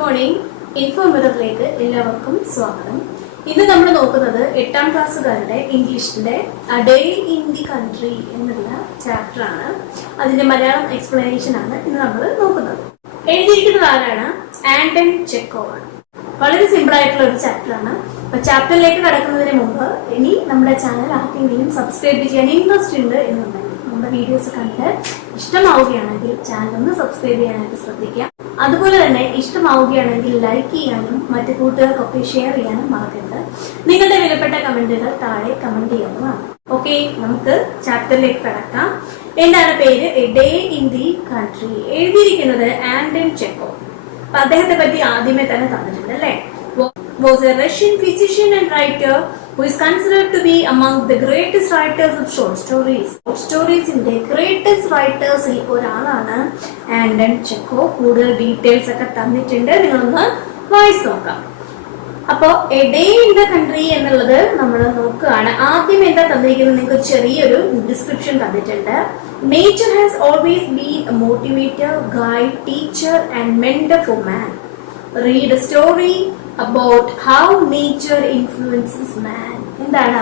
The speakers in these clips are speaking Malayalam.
മോർണിംഗ് ഇൻഫോമിററിലേക്ക് എല്ലാവർക്കും സ്വാഗതം. ഇന്ന് നമ്മൾ നോക്കുന്നത് 8ാം ക്ലാസ്സുകാരുടെ ഇംഗ്ലീഷിന്റെ a day in the country എന്നുള്ള ചാപ്റ്റർ ആണ്. അതിന്റെ മലയാളം എക്സ്പ്ലനേഷൻ ആണ് ഇന്ന് നമ്മൾ നോക്കുന്നത്. എഴുതിയിരിക്കുന്നത് ആരാണ്? ആന്റൺ ചെക്കോവ് ആണ്. വളരെ സിമ്പിൾ ആയിട്ടുള്ള ഒരു ചാപ്റ്റർ ആണ്. അപ്പൊ ചാപ്റ്ററിലേക്ക് കടക്കുന്നതിന് മുമ്പ് ഇനി നമ്മുടെ ചാനൽ ആർക്കെങ്കിലും സബ്സ്ക്രൈബ് ചെയ്യാൻ ഇൻട്രസ്റ്റ് ഉണ്ട് എന്നുണ്ടെങ്കിൽ, നമ്മുടെ വീഡിയോസ് കണ്ട് ഇഷ്ടമാവുകയാണെങ്കിൽ ചാനൽ ഒന്ന് സബ്സ്ക്രൈബ് ചെയ്യാനായിട്ട് ശ്രദ്ധിക്കുക. അതുപോലെ തന്നെ ഇഷ്ടമാവുകയാണെങ്കിൽ ലൈക്ക് ചെയ്യാനും മറ്റു കൂട്ടുകാർക്കൊക്കെ ഷെയർ ചെയ്യാനും മറക്കരുത്. നിങ്ങളുടെ വിലപ്പെട്ട കമന്റുകൾ താഴെ കമന്റ് ചെയ്യാവുന്നതാണ്. ഓക്കെ, നമുക്ക് ചാപ്റ്ററിലേക്ക് കടക്കാം. എന്താണ് പേര്? A day in the country. എഴുതിയിരിക്കുന്നത് ആന്റൺ ചെക്കോവ്. അപ്പൊ അദ്ദേഹത്തെ പറ്റി ആദ്യമേ തന്നെ തന്നിട്ടുണ്ട് അല്ലെ. Was a Russian physician and writer who is considered to be among the greatest writers of short stories. Short stories in the greatest writers il ഒരാളാണ് ആന്റൺ ചെക്കോവ്. കൂടുതൽ ഡീറ്റെയിൽസ് ഒക്കെ തന്നിട്ടുണ്ട്, നിങ്ങളൊന്ന് വായിച്ചു നോക്കാം. അപ്പോ A day in the country എന്നുള്ളത് നമ്മൾ നോക്കുകയാണ്. ആദ്യം എന്താ തന്നിരിക്കുന്നത്? നിങ്ങൾക്ക് ചെറിയൊരു ഡിസ്ക്രിപ്ഷൻ തന്നിട്ടുണ്ട്. Nature has always been a motivator, guide, teacher and mentor for man. Read a story about how nature influences man. എന്താണ്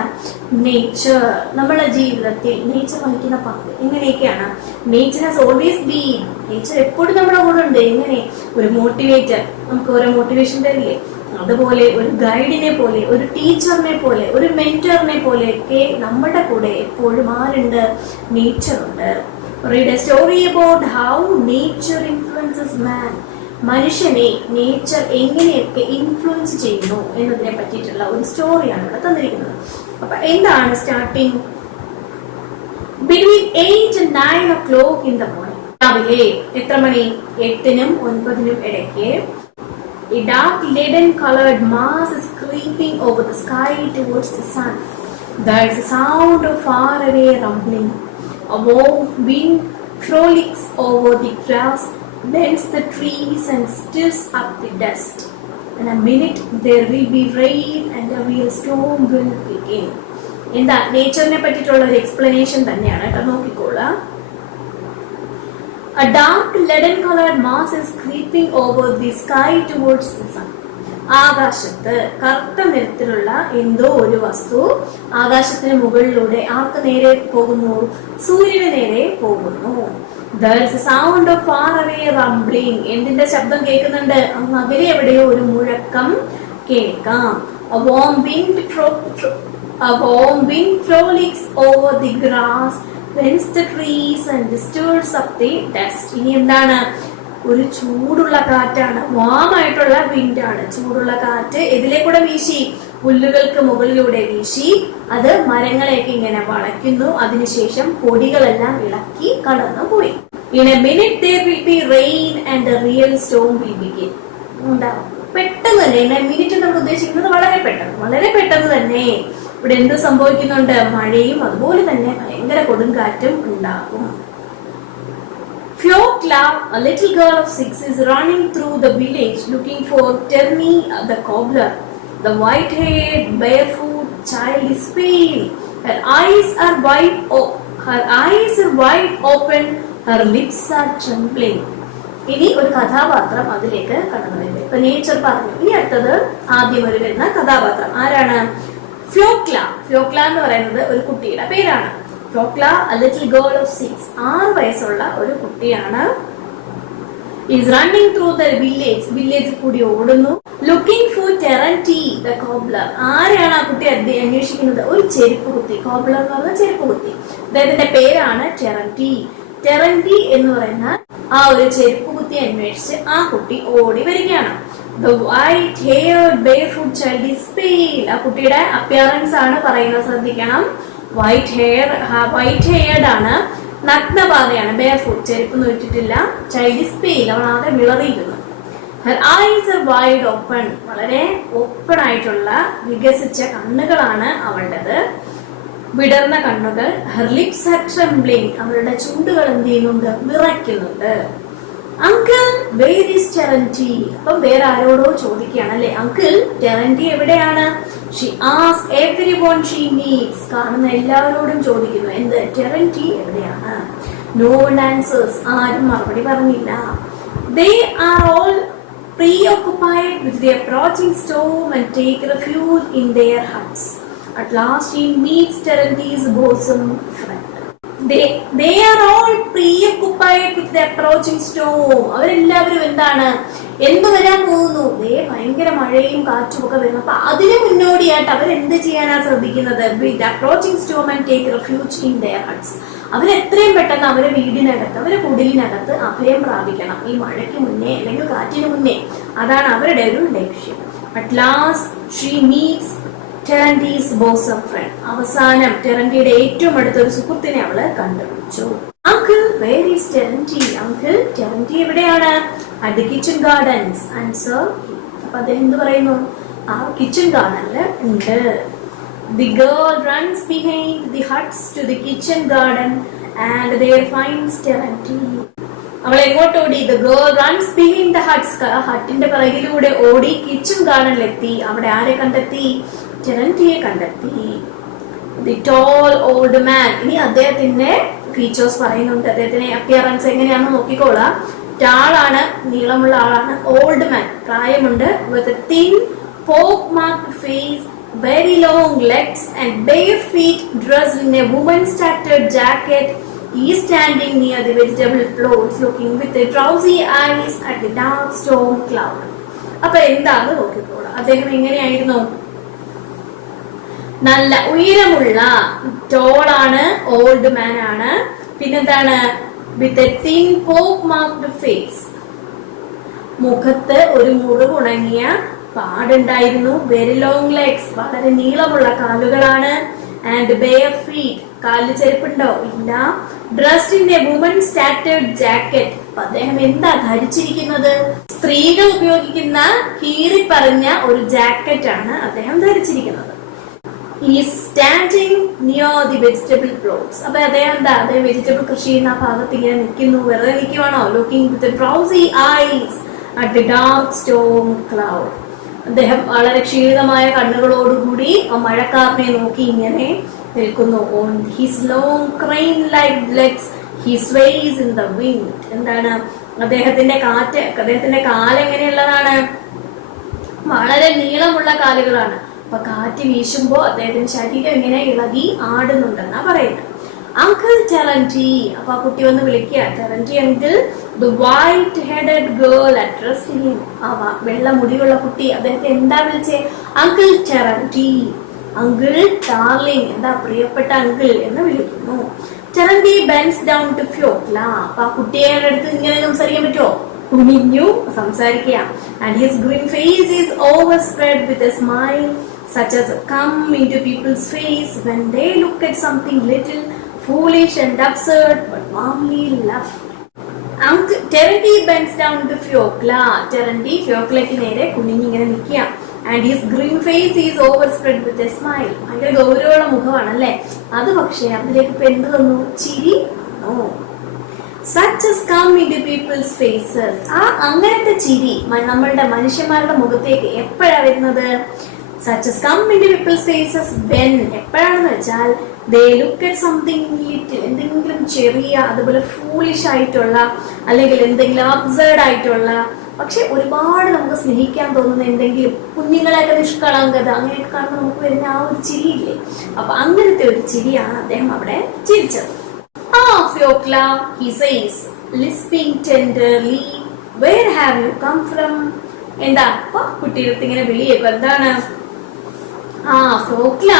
നേച്ചർ? നമ്മുടെ ജീവിതത്തിൽ നേച്ചർ വഹിക്കുന്ന പങ്ക് എങ്ങനെയൊക്കെയാണ്? Nature has always been. Nature എപ്പോഴും നമ്മുടെ കൂടെ ഉണ്ട്. എങ്ങനെ? ഒരു മോട്ടിവേറ്റർ, നമുക്ക് ഓരോ മോട്ടിവേഷൻ തരില്ലേ, അതുപോലെ ഒരു ഗൈഡിനെ പോലെ, ഒരു ടീച്ചറിനെ പോലെ, ഒരു മെന്ററിനെ പോലെയൊക്കെ നമ്മുടെ കൂടെ എപ്പോഴും ആരുണ്ട്? നേച്ചർ ഉണ്ട്. Read a story about how nature influences man. മനുഷ്യനെ നേച്ചർ എങ്ങനെയൊക്കെ ഇൻഫ്ലുവൻസ് ചെയ്യുന്നു എന്നതിനെ പറ്റിയിട്ടുള്ള ഒരു സ്റ്റോറിയാണ് ഇവിടെ തന്നിരിക്കുന്നത്. അപ്പൊ എന്താണ് starting? Between 8 and 9 o'clock in the morning. രാവിലെ എത്ര മണി? 8നും 9നും ഇടയ്ക്ക്. A dark leaden-colored mass is creeping over the sky towards the sun. There is a sound of far-away rumbling. A warm wind frolics over the grass, bends the trees and stirs up the dust. In a minute there will be rain and a real storm will begin. എന്താ? നേച്ചറിനെ പറ്റിയിട്ടുള്ള ഒരു എക്സ്പ്ലനേഷൻ തന്നെയാണ് കേട്ടോ, നോക്കിക്കോളാം. A dark leaden-colored mass is creeping over the sky towards the sun. ആകാശത്ത് കറുത്ത നിറത്തിലുള്ള എന്തോ ഒരു വസ്തു ആകാശത്തിന് മുകളിലൂടെ ആർക്ക് നേരെ പോകുന്നു? സൂര്യന് നേരെ പോകുന്നു. There is a sound of far away rumbling. എന്തിന്റെ ശബ്ദം കേൾക്കുന്നുണ്ട്? അങ്ങ് അകലെ എവിടെയോ ഒരു മുഴക്കം കേൾക്കാം. A warm wind frolics over the grass, bends the trees and stirs up the dust. ഇനി എന്താണ്? ഒരു ചൂടുള്ള കാറ്റാണ്, വാമായിട്ടുള്ള വിൻഡാണ്. ചൂടുള്ള കാറ്റ് ഇതിലേക്കൂടെ വീശി, പുല്ലുകൾക്ക് മുകളിലൂടെ വീശി, അത് മരങ്ങളെയൊക്കെ ഇങ്ങനെ വളയ്ക്കുന്നു. അതിനുശേഷം പൊടികളെല്ലാം ഇളക്കി കടന്നു പോയി. In a minute there will be rain and a real storm will begin. ഉണ്ടാവും പെട്ടെന്ന് തന്നെ. In a minute നമ്മൾ ഉദ്ദേശിക്കുന്നത് വളരെ പെട്ടെന്ന് തന്നെ ഇവിടെ എന്ത് സംഭവിക്കുന്നുണ്ട്? മഴയും അതുപോലെ തന്നെ ഭയങ്കര കൊടുങ്കാറ്റും ഉണ്ടാകും. Fiokla, a little girl of 6, is running through the village looking for Terni the cobbler. The white-haired, barefoot child is pale. Her eyes are wide open. Her lips are trembling. ഇനി ഒരു കഥാപാത്രം അതിലേക്ക് കടന്നു വരുന്നത്. ഇപ്പൊ നേച്ചർ പറഞ്ഞു. ഇനി അടുത്തത് ആദ്യം ഒരു വരുന്ന കഥാപാത്രം ആരാണ്? ഫ്യോക്ല. ഫ്യോക്ല എന്ന് പറയുന്നത് ഒരു കുട്ടിയുടെ പേരാണ്. ഫ്യോക്ല, a little girl of 6, 6 വയസ്സുള്ള ഒരു കുട്ടിയാണ്. is running through the village. വില്ലേജിൽ കൂടി ഓടുന്നു. looking for Terenti the cobbler. ആരെയാണ് ആ കുട്ടി അന്വേഷിക്കുന്നത്? ഒരു ചെരുപ്പ് കുത്തി. കോബ്ലർ എന്ന് പറഞ്ഞ ചെരുപ്പ് കുത്തി. അദ്ദേഹത്തിന്റെ പേരാണ് ടെറന്റി. ടെറന്റി എന്ന് പറയുന്ന ആ ഒരു ചെരുപ്പ് കുത്തി അന്വേഷിച്ച് ആ കുട്ടി ഓടി വരികയാണ്. The white-haired barefoot child is pale. ആ കുട്ടിയുടെ അപ്പിയറൻസ് ആണ് പറയുന്നത്, ശ്രദ്ധിക്കണം. വൈറ്റ്-ഹെയർഡ് ആണ്, നഗ്നപാതയാണ്. barefoot, ചെരുപ്പൊന്നും ഇട്ടിട്ടില്ല. ചൈൽഡ് ഈസ് പെയിൽ, അവൾ ആകെ വിളറിയിരുന്നു. Her eyes are wide open. വളരെ ഓപ്പൺ ആയിട്ടുള്ള വികസിച്ച കണ്ണുകളാണ് അവളുടേത്, വിടർന്ന കണ്ണുകൾ. Her lips are trembling. അവരുടെ ചുണ്ടുകൾ എന്ത് ചെയ്യുന്നുണ്ട്? വിറയ്ക്കുന്നുണ്ട്. Uncle, where is Terenti? അപ്പം വേറെ ആരോടോ ചോദിക്കുകയാണ് അല്ലെ, അങ്കിൾ ടെറന്റി എവിടെയാണ്? She asks everyone she meets. കാണുന്ന എല്ലാവരോടും ചോദിക്കുന്നു, എന്ത്? ടെറന്റി എവിടെയാണ്? No one answers. ആരും മറുപടി പറഞ്ഞില്ല. They are all preoccupied with the approaching storm and take refuge in their huts. At last he meets Terente's bosom friend. They are all preoccupied with the approaching storm. അവരെല്ലാവരും എന്ത് വരാൻ പോകുന്നു? ഭയങ്കര മഴയും കാറ്റും ഒക്കെ വരുന്നു. അപ്പൊ അതിന് മുന്നോടിയായിട്ട് അവരെന്ത് ചെയ്യാനാ ശ്രദ്ധിക്കുന്നത്? with approaching storm and take refuge in their huts. അവരെത്രയും പെട്ടെന്ന് അവരെ വീടിനകത്ത്, അവരെ കുടിലിനകത്ത് അഭയം പ്രാപിക്കണം, ഈ മഴയ്ക്ക് മുന്നേ അല്ലെങ്കിൽ കാറ്റിന് മുന്നേ. അതാണ് അവരുടെ ഒരു ലക്ഷ്യം. At last she meets Terente's bosom friend. അവസാനം ടെറന്റിയുടെ ഏറ്റവും അടുത്തൊരു സുഹൃത്തിനെ അവള് കണ്ടുപിടിച്ചു. Uncle, where is Terente? Uncle, Terente എവിടെയാണ്? At the kitchen gardens. Answer. അപ്പൊ അദ്ദേഹം എന്ത് പറയുന്നു? ആ കിച്ചൺ ഗാർഡനില് ഉണ്ട്. The girl runs behind the huts to the kitchen garden and there finds Terente. അവൾ എങ്ങോട്ട് ഓടി? The girl runs behind the huts. ഹട്ടിന്റെ പിറകിലൂടെ ഓടി കിച്ചൺ ഗാർഡനിലെത്തി. അവിടെ ആരെ കണ്ടെത്തി? ടെറന്റിയെ കണ്ടെത്തി. The tall old man. ഇനി അദ്ദേഹത്തിന്റെ ഫീച്ചേഴ്സ് പറയുന്നുണ്ട്. അദ്ദേഹത്തിന്റെ അപ്പിയറൻസ് എങ്ങനെയാണെന്ന് നോക്കിക്കോളാം. ആളാണ്, നീളമുള്ള ആളാണ്. ഓൾഡ് മാൻ, പ്രായമുണ്ട്. with a thin pock marked face, very long legs and bare feet, dressed in a woman's tattered jacket. He is standing near the vegetable plots, looking with the drowsy eyes at the dark storm cloud. അപ്പൊ എന്താണ് നോക്കിക്കോളാം. അദ്ദേഹം എങ്ങനെയായിരുന്നു? നല്ല ഉയരമുള്ള, ടോളാണ്, ഓൾഡ് മാൻ ആണ്. പിന്നെന്താണ്? With a thin pockmarked face. മുഖത്ത് ഒരു മുറിവുണങ്ങിയ പാടുണ്ടായിരുന്നു. വെരി ലോങ് ലെഗ്സ്, വളരെ നീളമുള്ള കാലുകളാണ്. ആൻഡ് ബെയർ ഫീറ്റ്, കാലിൽ ചെരുപ്പുണ്ടോ? ഇല്ല. Dressed in a woman's tattered jacket. അദ്ദേഹം എന്താ ധരിച്ചിരിക്കുന്നത്? സ്ത്രീകൾ ഉപയോഗിക്കുന്ന കീറിപ്പറഞ്ഞ ഒരു ജാക്കറ്റ് ആണ് അദ്ദേഹം ധരിച്ചിരിക്കുന്നത്. He is standing near the vegetable plots. അപ്പൊ അദ്ദേഹം അദ്ദേഹം വെജിറ്റബിൾ കൃഷി ചെയ്യുന്ന ആ ഭാഗത്ത് ഇങ്ങനെ നിൽക്കുന്നു. വെറുതെ നിൽക്കുവാണോ? Looking with the drowsy eyes at the dark storm cloud. അദ്ദേഹം വളരെ ക്ഷീണിതമായ കണ്ണുകളോടുകൂടി മഴക്കാറിനെ നോക്കി ഇങ്ങനെ നിൽക്കുന്നു. On his long crane like legs he sways in the wind. എന്താണ്? അദ്ദേഹത്തിന്റെ കാല് എങ്ങനെയുള്ളതാണ്? വളരെ നീളമുള്ള കാലുകളാണ്. അപ്പൊ കാറ്റ് വീശുമ്പോ അദ്ദേഹത്തിന്റെ ശരീരം ഇങ്ങനെ ഇളകി ആടുന്നുണ്ടെന്നാ പറയുന്നത്. അങ്കിൾ ടെറന്റി. അപ്പൊ ആ കുട്ടി വന്ന് വിളിക്കുക, ടെറന്റി uncle. The white headed girl addressed him. വെള്ള മുടിയുള്ള കുട്ടി അദ്ദേഹത്തെ എന്താ വിളിച്ചേ? അങ്കിൾ ടെറന്റി. അങ്കിൾ ഡാർലിംഗ്, എന്താ പ്രിയപ്പെട്ട അങ്കിൾ എന്ന് വിളിക്കുന്നു. ടെറന്റി bends down to Fiokla. അപ്പൊ ആ കുട്ടിയെ അടുത്ത് ഇങ്ങനെ സംസാരിക്കാൻ പറ്റുമോ? കുനിഞ്ഞു സംസാരിക്കുക. And his grim face is overspread with a smile such as come into people's face when they look at something little foolish and absurd but warmly love. Terente bends down to Fiokla. Terente Fiokla-ക്ക് നേരെ കുനിഞ്ഞിങ്ങനെ നിൽക്കുക. And his grim face is overspread with a smile. ഭയങ്കര ഗൗരവമുള്ള മുഖമാണല്ലേ. അത് പക്ഷേ അതിലേക്ക് ഇപ്പൊ എന്ത് വന്നു? ചിരി വന്നു. Such as come into people's faces. ആ അങ്ങനത്തെ ചിരി നമ്മളുടെ മനുഷ്യന്മാരുടെ മുഖത്തേക്ക് എപ്പോഴാണ് വരുന്നത്? Such as come into people's faces when, എപ്പോഴാണെന്ന് വെച്ചാൽ they look at something little, എന്തെങ്കിലും ചെറിയ, അതുപോലെ foolish ആയിട്ടുള്ള, അല്ലെങ്കിൽ എന്തെങ്കിലും absurd ആയിട്ടുള്ള, പക്ഷെ ഒരുപാട് നമുക്ക് സ്നേഹിക്കാൻ തോന്നുന്ന എന്തെങ്കിലും, കുഞ്ഞുങ്ങളെയൊക്കെ നിഷ്കളങ്കത അങ്ങനെയൊക്കെ കാണുമ്പോൾ നമുക്ക് വരുന്ന ആ ഒരു ചിരിയില്ലേ, അപ്പൊ അങ്ങനത്തെ ഒരു ചിരിയാണ് അദ്ദേഹം അവിടെ ചിരിച്ചത്. Ah, Fiokla, he says, lisping tenderly, where have you come from? എന്താ അപ്പൊ കുട്ടിയുടെ ഇങ്ങനെ വിളിയേക്കും, എന്താണ്? Fiokla,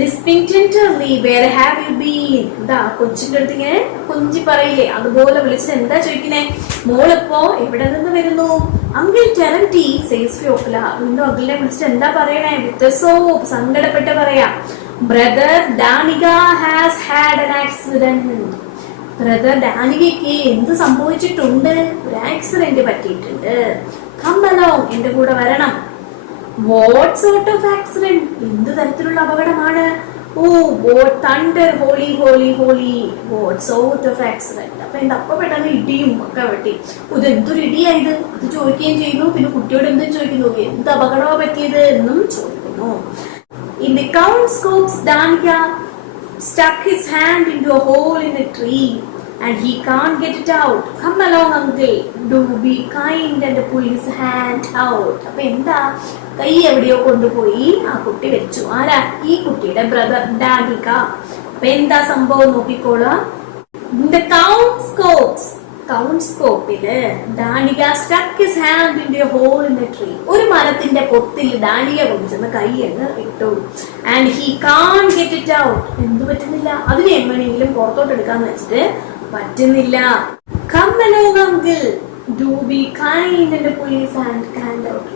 lisping tenderly, where have you been? എന്താ കൊച്ചിന്റെ അടുത്ത് ഇങ്ങനെ കൊഞ്ചി പറയില്ലേ, അതുപോലെ വിളിച്ചിട്ട് എന്താ ചോദിക്കുന്നേ? മോളിപ്പോ എവിടെ നിന്ന് വരുന്നു? Uncle ടെറന്റി, says Fiokla. വീണ്ടും അങ്കിളിനെ വിളിച്ചിട്ട് എന്താ പറയണേ? വിത്ത് സോപ്പ്, സങ്കടപ്പെട്ട് പറയാം. Brother Danica has had an accident. Brother ഡാനികയ്ക്ക് എന്ത് സംഭവിച്ചിട്ടുണ്ട്? ഒരു ആക്സിഡന്റ് പറ്റിയിട്ടുണ്ട്. Come along, എന്റെ കൂടെ വരണം. What sort of accident? എന്ത് തരത്തിലുള്ള അപകടമാണ്? What thunder, holy, holy, holy. What sort of accident? അപ്പൊ എന്താ അപ്പൊ പെട്ടെന്ന് ഇടിയും ഒക്കെ വെട്ടി. ഇത് എന്തൊരു ഇടിയായത്? അത് ചോദിക്കുകയും ചെയ്യുന്നു. പിന്നെ കുട്ടിയോട് എന്തും ചോദിക്കുന്നു, എന്ത് അപകടമാണ് പറ്റിയത് എന്നും ചോദിക്കുന്നു. In the Count's corpse, Danica stuck his hand into a hole in a tree and he can't get it out. Come along, uncle. Do be kind and pull his hand out. അപ്പൊ എന്താ, കൈ എവിടെയോ കൊണ്ടുപോയി ആ കുട്ടി വെച്ചു. ആരാ? ഈ കുട്ടിയുടെ ബ്രദർ ഡാനിക. അപ്പൊ എന്താ സംഭവം നോക്കിക്കോളാം. കൗണ്ട് സ്കോപ്പില് Danika stuck his hand into a hole in the tree. ഒരു മരത്തിന്റെ പൊത്തിൽ ഡാനിക കൊണ്ടുചെന്ന് കൈ അങ്ങ് ഇട്ടു. And he can't get it out. എന്ത് പറ്റുന്നില്ല? അതിനെ എങ്ങനെയെങ്കിലും പുറത്തോട്ട് എടുക്കാന്ന് വെച്ചിട്ട് പറ്റുന്നില്ല. Come along, uncle. Do be kind and pull his hand out.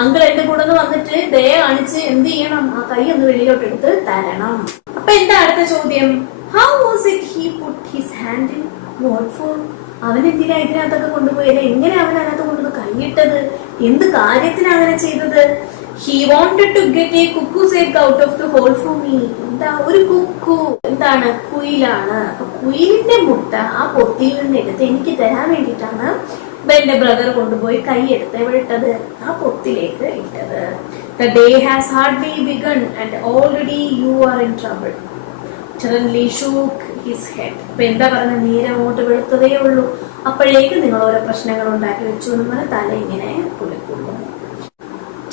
Uncle എന്റെ കൂടെ വന്നിട്ട് ദയ കാണിച്ച് എന്ത് ചെയ്യണം? ആ കൈ ഒന്ന് വെളിയിലോട്ട് എടുത്ത് തരണം. അപ്പൊ എന്താ അടുത്ത ചോദ്യം? How was it he put his hand in? What for? അവൻ എന്തിനാ ഇതിനകത്തൊക്കെ കൊണ്ടുപോയത്? എങ്ങനെ അവൻ അതിനകത്ത് കൊണ്ടുവന്ന് കൈയിട്ടത്? എന്ത് കാര്യത്തിനാണ് അങ്ങനെ ചെയ്തത്? He wanted to get a cuckoo's egg out of the hole for me. എന്താ ഒരു കുക്കു? എന്താണ്? കുയിലാണ്. അപ്പൊ കുയിലിന്റെ മുട്ട ആ പൊത്തിയിൽ നിന്ന് എടുത്ത് എനിക്ക് തരാൻ വേണ്ടിയിട്ടാണ് എന്റെ ബ്രദർ കൊണ്ടുപോയി കൈ എടുത്ത് എവിടെ ഇട്ടത്? ആ പൊത്തിലേക്ക് ഇട്ടത്. The day has hardly begun and already you are in trouble. Suddenly shook his head. അപ്പൊ എന്താ പറഞ്ഞ? നീര അങ്ങോട്ട് വെളുത്തതേ ഉള്ളൂ, അപ്പോഴേക്ക് നിങ്ങൾ ഓരോ പ്രശ്നങ്ങൾ ഉണ്ടാക്കി വെച്ചു എന്ന് പറഞ്ഞ തല ഇങ്ങനെ കുളിക്കുന്നു.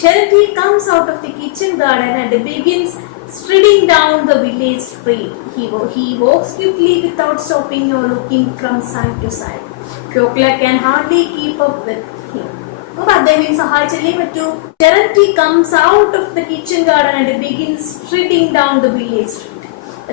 Charity comes out of the kitchen garden and begins striding down the village street. He walks quickly without stopping or looking from side to side. Kyokla can hardly keep up with him. അപ്പൊ അദ്ദേഹം സഹായിച്ചല്ലേ പറ്റൂ. Charity comes out of the kitchen garden and begins striding down the village street.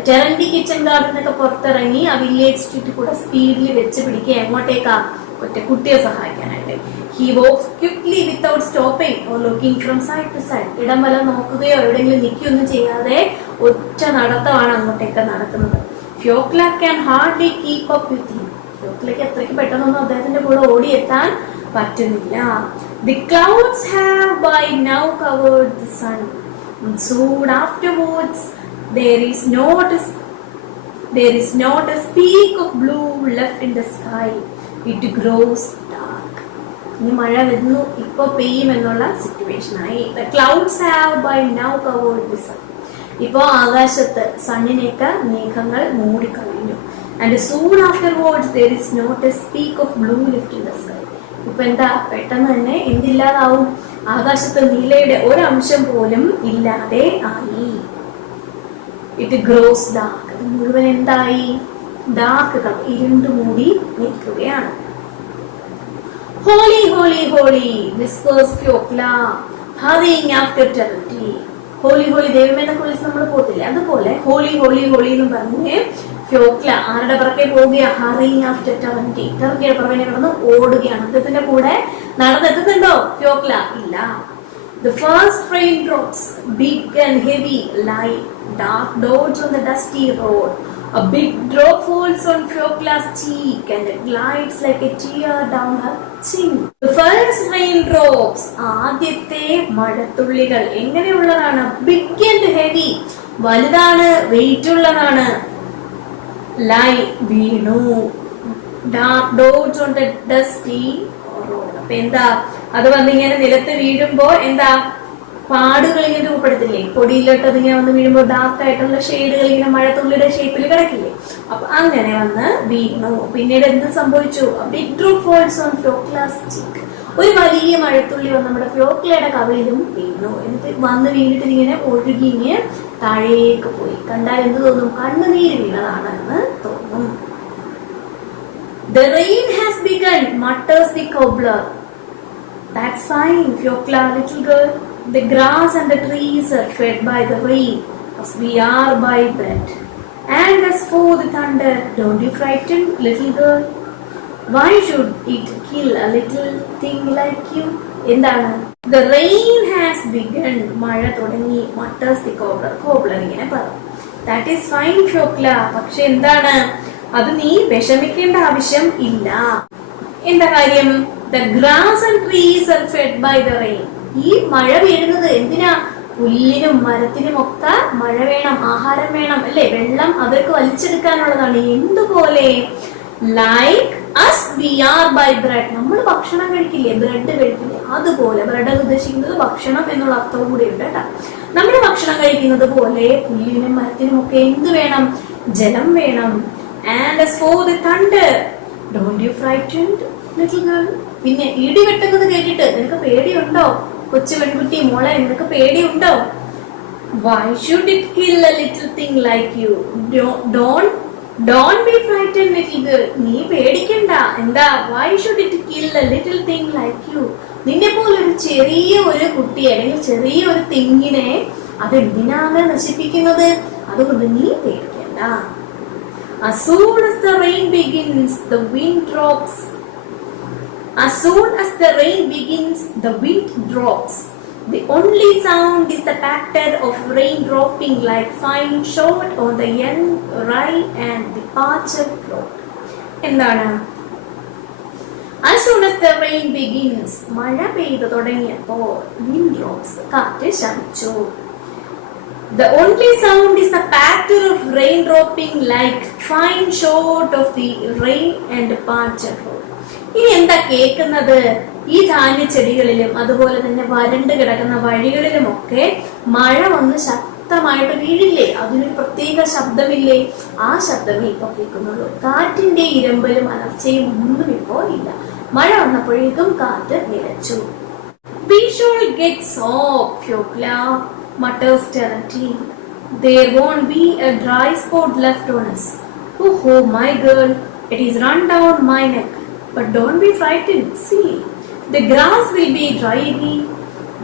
Terenti kitchen ഗാർഡനൊക്കെ പുറത്തിറങ്ങി ആ വില്ലേജ് സ്ട്രീറ്റിൽ കൂടെ സ്പീഡിൽ വെച്ച് പിടിക്കുക. എങ്ങോട്ടേക്കാ? ഒറ്റ കുട്ടിയെ സഹായിക്കാനായിട്ട്. He walks quickly without stopping or looking from side to side. ഇടം വല നോക്കുകയോ എവിടെയെങ്കിലും നിൽക്കുകയൊന്നും ചെയ്യാതെ ഒറ്റ നടത്തമാണ് അങ്ങോട്ടേക്ക് നടക്കുന്നത്. Kyokla can hardly keep up with him. ക്യോക്ലയ്ക്ക് അത്രയ്ക്ക് പെട്ടെന്നൊന്നും അദ്ദേഹത്തിന്റെ കൂടെ ഓടിയെത്താൻ പറ്റുന്നില്ല. The clouds have by now covered the sun. And soon afterwards there is not a speck of blue left in the sky. It grows dark. ഇനി മഴ വരുന്നു, ഇപ്പൊ പെയ്യും എന്നുള്ള സിറ്റുവേഷൻ ആയി. The clouds have by now covered the sun. ഇപ്പൊ ആകാശത്ത് സണ്ണിനെയൊക്കെ മേഘങ്ങൾ മൂടിക്കഴിഞ്ഞു. And soon afterwards there is not a speck of blue left in the sky. ഇപ്പൊ എന്താ? പെട്ടെന്ന് തന്നെ എന്തില്ലാതാവും? ആകാശത്ത് നീലയുടെ ഒരംശം പോലും ഇല്ലാതെ ആയി. It grows dark. അത് മുഴുവൻ എന്തായി? ഡാർക്ക്, ഇരുണ്ടു മൂടി നിൽക്കുകയാണ്. Holy, holy, holy, whispers Kyokla, hurrying after Charity. Holy holy ദൈവമേനെ കുറിച്ച് നമ്മൾ പോത്തില്ലേ, അതുപോലെ ഹോളി ഹോളി ഹോളി എന്ന് പറഞ്ഞ് ക്യോക്ല ആരുടെ പുറകെ പോവുകയാ? ഹറിങ് ആഫ്റ്റർ ടെറന്റി. ടെറന്റിയുടെ പുറകെ കിടന്ന് ഓടുകയാണ്. അദ്ദേഹത്തിന്റെ കൂടെ നടന്നെത്തുന്നുണ്ടോ ക്യോക്ല? ഇല്ല. The first raindrops, big and heavy, lie dark dots on the dusty road. A big drop falls on Kyokla's cheek and it glides like a tear down her chin. The first raindrops, ആദ്യത്തെ മഴത്തുള്ളികൾ എങ്ങനെയുള്ളതാണ്? Big and heavy, വലുതാണ്, വെയിറ്റ് ഉള്ളതാണ്. Lie, വീണു. Dark dots on the dusty road. അപ്പൊ എന്താ? അത് വന്നിങ്ങനെ നിലത്ത് വീഴുമ്പോ എന്താ? പാടുകൾ ഇങ്ങനെ രൂപപ്പെടുത്തില്ലേ? പൊടിയിലോട്ട് അതിങ്ങനെ വന്ന് വീഴുമ്പോൾ ഡാർക്ക് ആയിട്ടുള്ള ഷെയ്ഡുകൾ ഇങ്ങനെ മഴത്തുള്ളിയുടെ ഷേപ്പിൽ കിടക്കില്ലേ? അപ്പൊ അങ്ങനെ വന്ന് വീണു. പിന്നീട് എന്ത് സംഭവിച്ചു? Big drop falls on Kyokla's cheek. ഒരു വലിയ മഴത്തുള്ളി വന്ന് നമ്മുടെ ക്യോക്ലയുടെ കവിളിലും വീണു. എന്നിട്ട് വന്ന് വീണിട്ട് ഇങ്ങനെ ഒഴുകി ഇങ്ങനെ താഴേക്ക് പോയി. കണ്ടാൽ എന്ത് തോന്നും? കണ്ണുനീര് വീണതാണ് എന്ന് തോന്നും. The rain has begun, mutters the cobbler. That's fine, Kyokla, little girl. The grass and the trees are fed by the rain, as we are by bread. And as for the thunder, don't you frighten, little girl? Why should it kill a little thing like you? എന്താണ്? The rain has begun. മഴ തുടങ്ങി. mutters the cobbler. cobbler ഇങ്ങനെ പറഞ്ഞു. That is fine, Kyokla. പക്ഷെ എന്താണ്? അത് നീ വിഷമിക്കേണ്ട ആവശ്യം ഇല്ല. എന്താ കാര്യം? The grass and trees are fed by the rain. ഈ മഴ വീഴുന്നത് എന്തിനാ? പുല്ലിനും മരത്തിനും ഒക്കെ മഴ വേണം, ആഹാരം വേണം അല്ലെ? വെള്ളം അവർക്ക് വലിച്ചെടുക്കാനുള്ളതാണ്. എന്തുപോലെ? Like us we are by bread. നമ്മൾ ഭക്ഷണം കഴിക്കില്ലേ? ബ്രെഡ് കഴിക്കില്ലേ? അതുപോലെ. ബ്രെഡ് എന്ന് ഉദ്ദേശിക്കുന്നത് ഭക്ഷണം എന്നുള്ള അർത്ഥവും കൂടി ഉണ്ട് കേട്ടോ. നമ്മൾ ഭക്ഷണം കഴിക്കുന്നത് പോലെ പുല്ലിനും മരത്തിനും ഒക്കെ എന്ത് വേണം? ജലം വേണം. And as for the thunder, don't you frightened, little girl? പിന്നെ ഇടി വെട്ടുന്നത് കേട്ടിട്ട് നിനക്ക് പേടിയുണ്ടോ കൊച്ചു പെൺകുട്ടി മോളെ, നിനക്ക് പേടിയുണ്ടോ? Why should it kill a little thing like you? Don't be frightened, little girl. നീ പേടിക്കണ്ട. എന്താ? Why should it kill a little thing like you? നിന്നെ പോലെ ഒരു ചെറിയ ഒരു കുട്ടിയെ അല്ലെങ്കിൽ ചെറിയ ഒരു തിങ്ങിനെ അതെന്തിനാണ് നശിപ്പിക്കുന്നത്? അതുകൊണ്ട് നീ പേടിക്കണ്ട. As soon as the rain begins, the wind drops. As soon as the rain begins, the wind drops. The only sound is the patter of rain dropping like fine shot on the young rye and the parched plot. എന്താണ്? As soon as the rain begins, മഴ പെയ്തു തുടങ്ങിയപ്പോൾ wind drops, കാറ്റ് ശമിച്ചു. The only sound is the patter of rain dropping like fine shot of the rain and parched plot. ഇനി എന്താ കേൾക്കുന്നത്? ഈ ധാന്യച്ചെടികളിലും അതുപോലെ തന്നെ വരണ്ട് കിടക്കുന്ന വഴികളിലുമൊക്കെ മഴ വന്ന് ശക്തമായിട്ട് വീഴില്ലേ? അതിനൊരു പ്രത്യേക ശബ്ദമില്ലേ? ആ ശബ്ദമേ ഇപ്പൊ കേൾക്കുന്നുള്ളൂ. കാറ്റിന്റെ ഇരമ്പലും അലർച്ചയും ഒന്നും ഇപ്പോ ഇല്ല. മഴ വന്നപ്പോഴേക്കും കാറ്റ് നിലച്ചു. We shall get soft, Fiokla, mutters Terenti. There won't be a dry spot left on us. Oh, my girl, it is run down my neck. But don't be frightened. See, the grass will be dry again,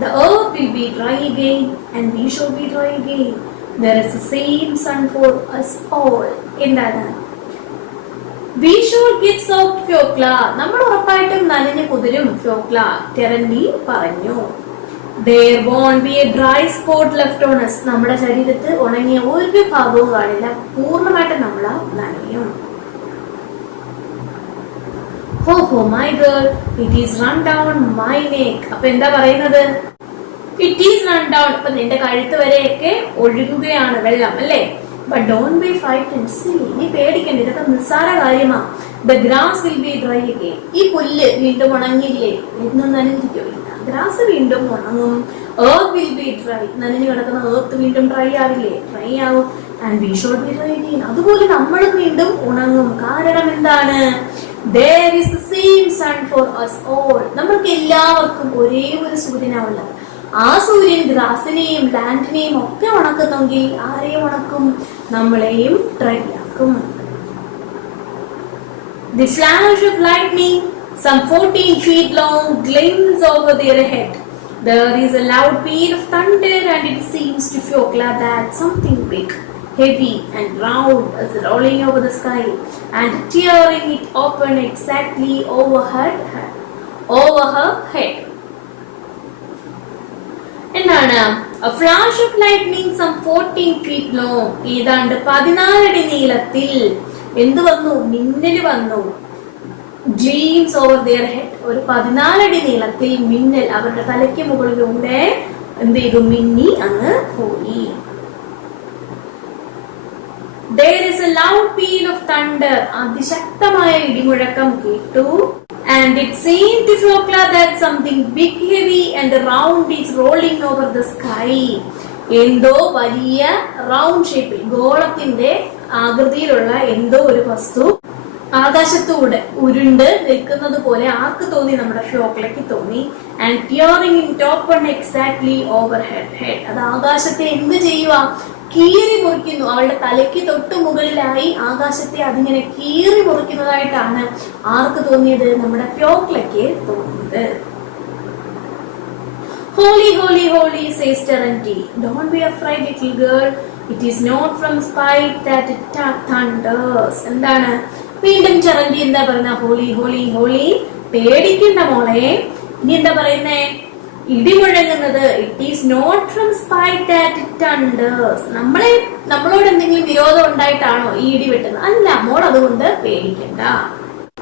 the earth will be dry again, and we shall be dry again. There is the same sun for us all. എന്താണ്? We shall get soft, Fiokla. നമ്മൾ ഉറപ്പായിട്ടും നനഞ്ഞു കുതിരും, Fiokla. ടെറന്റി പറഞ്ഞു. There won't be a dry spot left on us. നമ്മുടെ ശരീരത്ത് ഉണങ്ങിയ ഒരു ഭാഗവും കാണില്ല. പൂർണ്ണമായിട്ട് നമ്മൾ നനയും. Oh, my girl, it is run down my neck. അപ്പൊ എന്താ പറയുന്നത്? It is run down. അപ്പൊ നിന്റെ കഴുത്ത് വരെയൊക്കെ ഒഴുകുകയാണ് വെള്ളം, അല്ലേ? But don't be frightened. See, നീ പേടിക്കണ്ട, ഇതൊക്കെ നിസ്സാര കാര്യമാ. The grass will be dry again. ഈ പുല്ല് വീണ്ടും ഉണങ്ങില്ലേ? എന്നും നനഞ്ഞിരിക്കില്ല. ഗ്രാസ് വീണ്ടും ഉണങ്ങും. Earth will be dry. നനഞ്ഞു കിടക്കുന്ന earth വീണ്ടും ഡ്രൈ ആവില്ലേ? ഡ്രൈ ആവും. And we shall be dry again. അതുപോലെ നമ്മൾ വീണ്ടും ഉണങ്ങും. കാരണം എന്താണ്? There is the same sun for us all. നമ്മൾക്ക് എല്ലാവർക്കും ഒരേ ഒരു സൂര്യനാണുള്ളത്. ആ സൂര്യൻ ഗ്രാസിനെയും ലാൻഡിനെയും ഒക്കെ ഉണക്കുന്നെങ്കിൽ ആരെയും ഉണക്കും? നമ്മളെയും ഡ്രൈ ആക്കും. The flash of lightning, some 14 feet long, gleams over their head. There is a loud peal of thunder, and it seems to Fiokla that something big, heavy and round is rolling over the sky and tearing it open exactly over her head. എന്താണ്? A flash of lightning some 14 feet long. ഏതാണ്ട് 14 അടി നീളത്തിൽ എന്ത് വന്നു? മിന്നൽ വന്നു. Gleams over their head. ഒരു 14 അടി നീളത്തിൽ മിന്നൽ അവരുടെ തലയ്ക്ക് മുകളിലൂടെ എന്ത് ചെയ്തു? മിന്നി അങ്ങ് പോയി. There is a loud peal of thunder. അതിശക്തമായ ഇടിമുഴക്കം കേട്ടു. And it seemed to Fiokla that something big, heavy and round is rolling over the sky. എന്തോ വലിയ റൗണ്ട് ഷേപ്പിൽ ഗോളത്തിന്റെ ആകൃതിയിലുള്ള എന്തോ ഒരു വസ്തു ആകാശത്തൂടെ ഉരുണ്ട് നിൽക്കുന്നത് പോലെ ആർക്ക് തോന്നി? നമ്മുടെ ഫിയോക്ലയ്ക്ക് തോന്നി. And tearing it open exactly over her head. അത് ആകാശത്തെ എന്ത് ചെയ്യുക? കീറി മുറിക്കുന്നു. അവളുടെ തലയ്ക്ക് തൊട്ട് മുകളിലായി ആകാശത്തെ അതിങ്ങനെ കീറി മുറിക്കുന്നതായിട്ടാണ് ആർക്ക് തോന്നിയത്? നമ്മുടെ ഫിയോക്ലയ്ക്ക് തോന്നിയത്. Holy, holy, holy, says Terenti. Don't be afraid, little girl. It is not from spite that it thunders. എന്താണ്? വീണ്ടും ടെറന്റി എന്താ പറയുന്ന? ഹോളി, ഹോളി, ഹോളി, പേടിക്കണ്ട മോളെ. ഇനി എന്താ പറയുന്നേ? ഇടിമുഴങ്ങുന്നത് it is not from spite that it thunders. നമ്മളോട് എന്തെങ്കിലും വിരോധം ഉണ്ടായിട്ടാണോ ഈ ഇടി വെട്ടുന്നത്? അല്ല മോൾ, അതുകൊണ്ട് പേടിക്കണ്ട.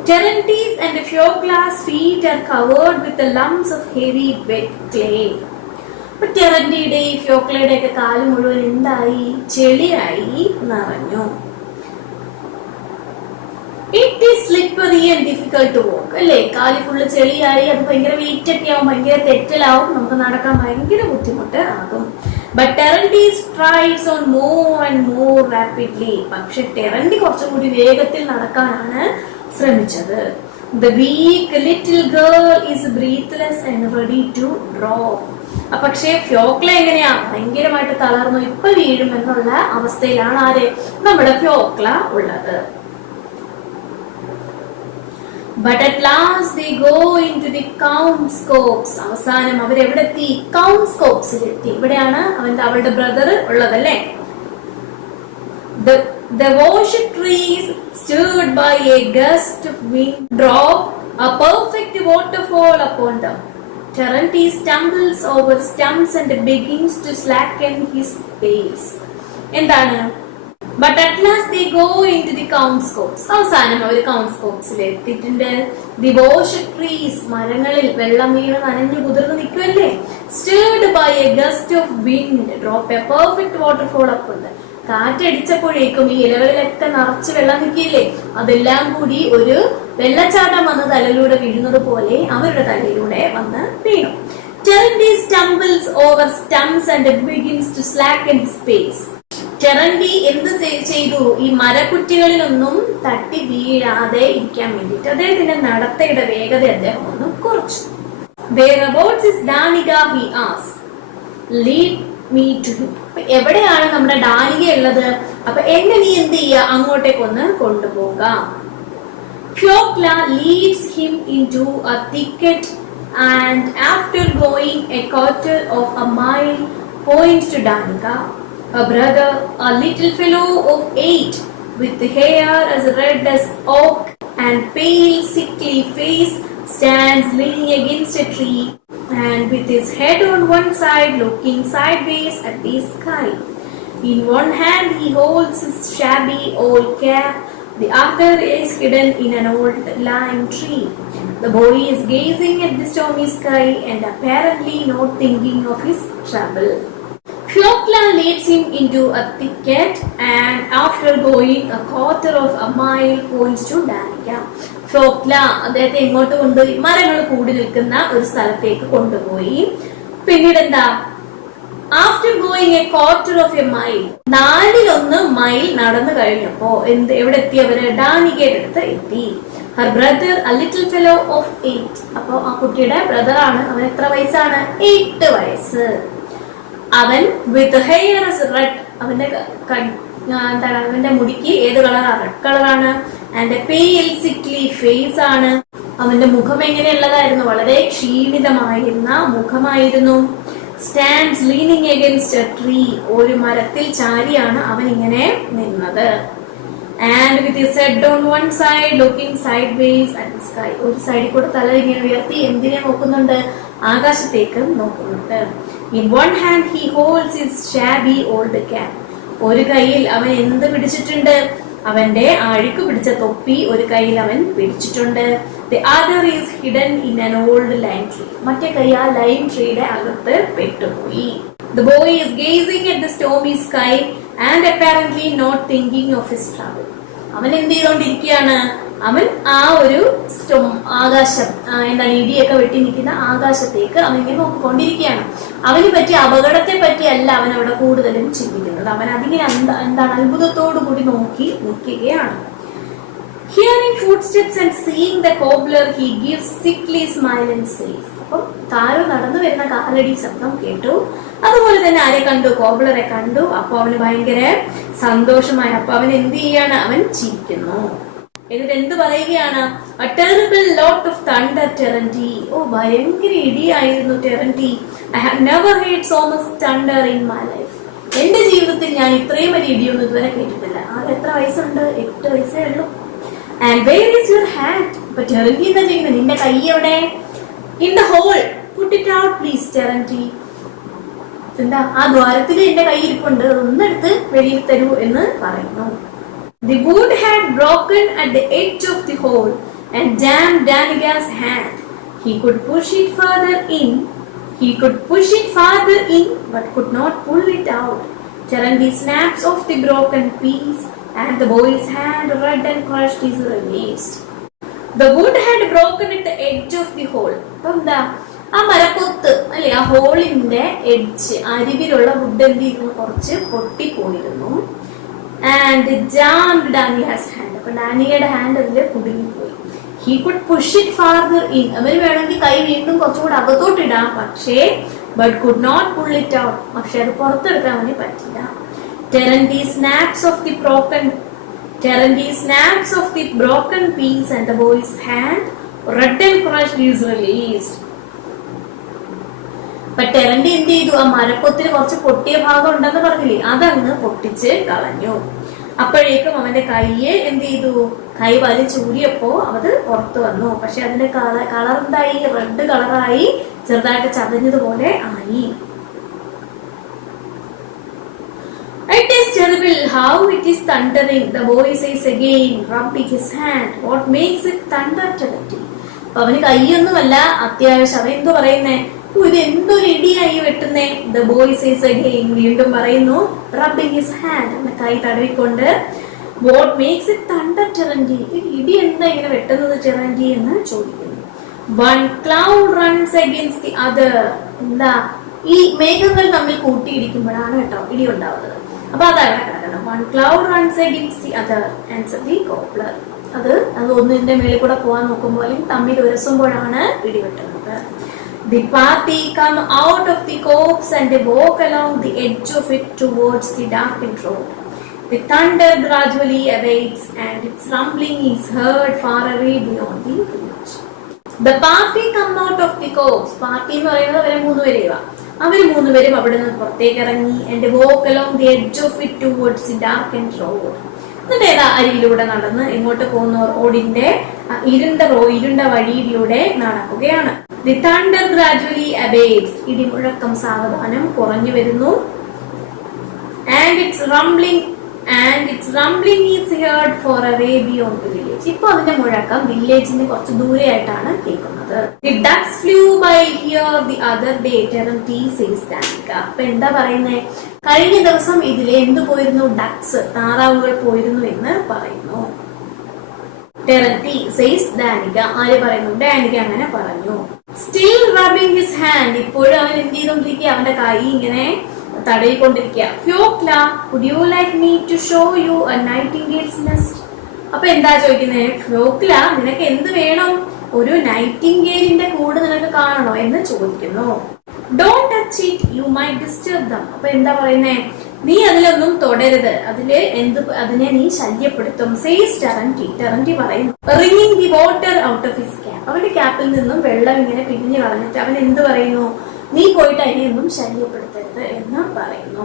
Terenti's and Fiokla's feet are covered with the lumps of heavy wet clay. അപ്പൊ ടെറന്റിയുടെ ഫിയോക്ലയുടെ ഒക്കെ കാല് മുഴുവൻ എന്തായി? ചെളിയായി നിറഞ്ഞു. It is slippery and difficult to walk. അല്ലേ? കാല് ഫുള്ള് ചെളിയായി, അത് ഭയങ്കര വെയിറ്റ് ഒക്കെ ആവും, ഭയങ്കര തെറ്റലാവും, നമുക്ക് നടക്കാൻ ഭയങ്കര ബുദ്ധിമുട്ട് ആകും. But Terenty strives on more and more rapidly. പക്ഷെ ടെറന്റി കുറച്ചുകൂടി വേഗത്തിൽ നടക്കാനാണ് ശ്രമിച്ചത്. The weak little girl is breathless and ready to drop. പക്ഷേ ഫ്യോക്ല എങ്ങനെയാ, ഭയങ്കരമായിട്ട് തളർന്നു, ഇപ്പൊ വീഴും എന്നുള്ള അവസ്ഥയിലാണ് ആര്, നമ്മുടെ ഫ്യോക്ല ഉള്ളത്. But at last they go into the Count's അവസാനം അവരെവിടെത്തി, കൗണ്ട്സ്കോപ്സിലെത്തി. ഇവിടെയാണ് അവളുടെ ബ്രദർ ഉള്ളതല്ലേ. The worship trees stirred by a gust of wind drop a perfect waterfall upon them. Terenty stumbles over stumps and begins to slacken his pace. എന്താണ്? But at last they go into the Count's അവസാനം അവർ കൗണ്ട്സ്കോപ്സിൽ എത്തിയിട്ടുണ്ട്. The worship trees മരങ്ങളിൽ വെള്ളം വീണ് നനഞ്ഞു കുതിർന്ന് നിൽക്കുമല്ലേ. Stirred by a gust of wind drop a perfect waterfall upon them. കാറ്റടിച്ചപ്പോഴേക്കും ഈ ഇലകളിലൊക്കെ നിറച്ച് വെള്ളം നിൽക്കില്ലേ, അതെല്ലാം കൂടി ഒരു വെള്ളച്ചാട്ടം വന്ന് തലയിലൂടെ വീഴുന്നത് പോലെ അവരുടെ തലയിലൂടെ വന്ന് വീണു. Terenty stumbles over stumps and begins to slacken his pace. ടെറന്റി എന്ത് ചെയ്തു, ഈ മരക്കുറ്റികളിലൊന്നും തട്ടി വീഴാതെ ഇരിക്കാൻ വേണ്ടിയിട്ട് അദ്ദേഹത്തിന്റെ നടത്തയുടെ വേഗത അദ്ദേഹം ഒന്ന് കുറച്ചു. Whereabouts is Danica, he asked. Lead me to him. എവിടെയാണ് നമ്മുടെ ഡാനിക ഉള്ളത്, അപ്പൊ എന്നെ നീ എന്ത് ചെയ്യുക, അങ്ങോട്ടേക്കൊന്ന് കൊണ്ടുപോകാം. Fyokla leads him into a thicket and after going a quarter of a mile points to Danica. A brother, a little fellow of 8 with hair as red as oak and pale sickly face, stands leaning against a tree and with his head on one side looking sideways at the sky. In one hand he holds his shabby old cap, the other is hidden in an old lime tree. The boy is gazing at the stormy sky and apparently not thinking of his trouble. Fyokla leads him into a thicket and after going a quarter of a mile points to Danica. ഫ്യോക്ല അദ്ദേഹത്തെ എങ്ങോട്ട് കൊണ്ടുപോയി, മരങ്ങൾ കൂടി നിൽക്കുന്ന ഒരു സ്ഥലത്തേക്ക് കൊണ്ടുപോയി. പിന്നീട് എന്താ, after going A quarter of A mile, 1/4 mile നടന്നു കഴിഞ്ഞപ്പോ എവിടെ എത്തി അവര്, ഡാനികയുടെ അടുത്ത് എത്തി. Her brother A little fellow of 8. അപ്പൊ ആ കുട്ടിയുടെ ബ്രദറാണ്, അവൻ എത്ര വയസ്സാണ്, 8 വയസ്സ്. അവൻ വിത്ത് ഹെയർ റെഡ്, അവന്റെ എന്താണ്, അവന്റെ മുടിക്ക് ഏത് കളറാണ്, റെഡ് കളറാണ്. And a pale sickly face ആണ്. അവന്റെ മുഖം എങ്ങനെയുള്ളതായിരുന്നു, വളരെ ക്ഷീണിതമായിരുന്ന മുഖമായിരുന്നു. Stands leaning against a tree, ഒരു മരത്തിൽ ചാരിയാണ് അവൻ ഇങ്ങനെ നിന്നത്. And with his head on one side looking sideways at the sky, ഒരു സൈഡിൽ കൂടെ തല ഇങ്ങനെ ഉയർത്തി എന്തിനെ നോക്കുന്നുണ്ട്, ആകാശത്തേക്ക് നോക്കുന്നുണ്ട്. In one hand he holds his shabby old cap. ഒരു കൈയിൽ അവൻ എന്ത് പിടിച്ചിട്ടുണ്ട്, അവന്റെ അഴുക്ക് പിടിച്ച തൊപ്പി ഒരു കൈയിൽ അവൻ പിടിച്ചിട്ടുണ്ട്. The other is hidden in an old lime tree. മറ്റേ കൈ ആ ലൈം ട്രീയുടെ അകത്ത് പെട്ടുപോയി. The boy is gazing at the stormy sky and apparently not thinking of his trouble. അവൻ എന്ത് ചെയ്തോണ്ടിരിക്കുകയാണ്, അവൻ ആ ഒരു ആകാശം, എന്താണ്, ഇടിയൊക്കെ വെട്ടി നിൽക്കുന്ന ആകാശത്തേക്ക് അവൻ ഇങ്ങനെ നോക്കിക്കൊണ്ടിരിക്കുകയാണ്. അവന് പറ്റിയ അപകടത്തെ പറ്റിയല്ല അവൻ അവിടെ കൂടുതലും ചിന്തിക്കുന്നത്, അവൻ അതിങ്ങനെ എന്താണ് അത്ഭുതത്തോടു കൂടി നോക്കി നിൽക്കുകയാണ്. Hearing footsteps and seeing the cobbler, he gives sickly smile and says. അപ്പം താരോ നടന്നു വരുന്ന കാലടി ശബ്ദം കേട്ടു, അതുപോലെ തന്നെ ആരെ കണ്ടു, കോബ്ലറെ കണ്ടു. അപ്പൊ അവന് ഭയങ്കര സന്തോഷമായി. അപ്പൊ അവൻ എന്ത് ചെയ്യാണ്, അവൻ ചിരിക്കുന്നു. എന്നിട്ട് എന്ത് പറയുകയാണ്, a terrible lot of thunder, Terenty. ഓ, ഭയങ്കര ഇടിയായിരുന്നു ടെറന്റി. I have never heard so much thunder in my life. എന്റെ ജീവിതത്തിൽ ഞാൻ ഇത്രയും വലിയ ഇടിയൊന്നും ഇതുവരെ കേട്ടിട്ടില്ല. എത്ര വയസ്സുണ്ട്, 8 വയസ്സേ ഉള്ളൂ. And where is your hand? അപ്പൊ ടെറന്റി എന്താ ചെയ്യുന്നത്, നിന്റെ കൈ എവിടെ, in the hole, put it out please Terenty. എന്താ, ആ ദ്വാരത്തിൽ എന്റെ കൈ ഇരിപ്പുണ്ട്, ഒന്നെടുത്ത് വെളിയിൽ തരൂ എന്ന് പറയുന്നു. The wood had broken at the edge of the hole and jammed Danica's hand. He could push it farther in, but could not pull it out. Terenty snaps off the broken piece and the boy's hand, red and crushed, is released. The wood had broken at the edge of the hole. അപ്പം എന്താ, ആ മരപ്പൊത്ത് അല്ലെ, ആ ഹോളിന്റെ എഡ്ജ് അരിവിലുള്ള വുഡ് എന്ത് ചെയ്യുന്നു, കുറച്ച് പൊട്ടിപ്പോയിരുന്നു. ആൻഡ് ജാംഡ് ഡാനിയാസ് ഹാൻഡ്, അപ്പൊ ഡാനിയയുടെ ഹാൻഡ് അതില് കുടുങ്ങിപ്പോയി. He could push it farther in, അവന് വേണമെങ്കിൽ കൈ വീണ്ടും കുറച്ചുകൂടെ അകത്തോട്ട് ഇടാം, പക്ഷേ but could not pull it out, പക്ഷെ അത് പുറത്തെടുക്കാൻ അവന് പറ്റില്ല. Terenti snaps of the broken piece and the boy's hand, red and crushed, is released. അപ്പൊ ടെറന്റി എന്ത് ചെയ്തു, ആ മരപ്പൊത്തിന് കുറച്ച് പൊട്ടിയ ഭാഗം ഉണ്ടെന്ന് പറഞ്ഞില്ലേ, അതങ്ങ് പൊട്ടിച്ച് കളഞ്ഞു. അപ്പോഴേക്കും അവന്റെ കൈയെ എന്ത് ചെയ്തു, കൈ വലിച്ചൂരിയപ്പോ അത് പുറത്തു വന്നു. പക്ഷെ അതിന്റെ കളർ എന്തായി, റെഡ് കളറായി, ചെറുതായിട്ട് ചതഞ്ഞതുപോലെ ആയി. It is terrible how it is thundering, the boy says again, rubbing his hand. What makes it thunder, Terenti? അപ്പൊ അവന് കൈയൊന്നുമല്ല, അത്യാവശ്യം അവൻ എന്തോ പറയുന്നേ, ഇത് എന്തൊരു ഇടിയായി വെട്ടുന്നേ. The boy says again, വീണ്ടും പറയുന്നു, rubbing his hand, അവന്റെ കൈ തടവിക്കൊണ്ട്. What makes it thunder, Terenti? ഇടി എന്താ ഇങ്ങനെ വെട്ടുന്നത് Terenti എന്ന് ചോദിക്കുന്നു. One cloud runs against the other. എന്താ, ഈ മേഘങ്ങൾ തമ്മിൽ കൂട്ടിയിടിക്കുമ്പോഴാണ് കേട്ടോ ഇടി ഉണ്ടാവുന്നത്. അപ്പൊ അതാണ് കിടക്കണം. One cloud runs against the other, answered the cobbler. അത് ഒന്നിന്റെ മേളിൽ കൂടെ പോകാൻ നോക്കുമ്പോൾ അല്ലെങ്കിൽ തമ്മിൽ ഉരസുമ്പോഴാണ് ഇടിവെട്ടുന്നത്. The party come out of the copse and they walk along the edge of it towards the darkened road. The thunder gradually abates and its rumbling is heard far away beyond the village. The party come out of the copse. Party എന്ന് പറയുന്നത് അവരെ മൂന്നുപേരും അവിടെ നിന്ന് പുറത്തേക്ക് ഇറങ്ങി. and walk along the edge of it towards the darkened road. എന്നിട്ട് ഏതാ അരിയിലൂടെ നടന്ന് എങ്ങോട്ട് പോകുന്നു, റോഡിന്റെ ഇരുണ്ട വഴിയിലൂടെ നടക്കുകയാണ്. The thunder gradually abates. ഇടിമുഴക്കം സാവധാനം കുറഞ്ഞു വരുന്നു. and its rumbling is heard far away beyond the village. ഇപ്പൊ അതിന്റെ മുഴക്കം വില്ലേജിന് കുറച്ച് ദൂരെയായിട്ടാണ് കേൾക്കുന്നത്. The ducks flew by here the other day, Terenti says Danica. അപ്പൊ എന്താ പറയുന്നേ, കഴിഞ്ഞ ദിവസം ഇതിലെ എന്ത് പോയിരുന്നു, ഡക്സ്, താറാവുകൾ പോയിരുന്നു എന്ന് പറയുന്നു. Terenti says Danica. ആര് പറയുന്നു, ഡാനിക അങ്ങനെ പറഞ്ഞു. Still rubbing his hand, ഇപ്പോഴും അവൻ എന്ത് ചെയ്തോണ്ടിരിക്കുക, അവന്റെ കൈ ഇങ്ങനെ തടയിക്കൊണ്ടിരിക്കുക. Fiokla, would you like me to show you a nightingale's nest? അപ്പൊ എന്താ ചോദിക്കുന്നേ, ഫ്യോക്ല, നിനക്ക് എന്ത് വേണം, ഒരു നൈറ്റിംഗേലിന്റെ കൂട് നിനക്ക് കാണണോ എന്ന് ചോദിക്കുന്നു. Don't touch it, you might disturb them. അപ്പൊ എന്താ പറയുന്നേ, നീ അതിലൊന്നും തൊടരുത്, അതിനെ നീ ശല്യപ്പെടുത്തും. Says Terenti. Terenti പറയുന്നു, wringing the water out of his cap. അവന്റെ ക്യാപ്പിൽ നിന്നും വെള്ളം ഇങ്ങനെ പിഴിഞ്ഞു കളഞ്ഞിട്ട് അവൻ എന്ത് പറയുന്നു, നീ പോയിട്ട് അതിനെയൊന്നും ശല്യപ്പെടുത്തരുത് എന്ന് പറയുന്നു.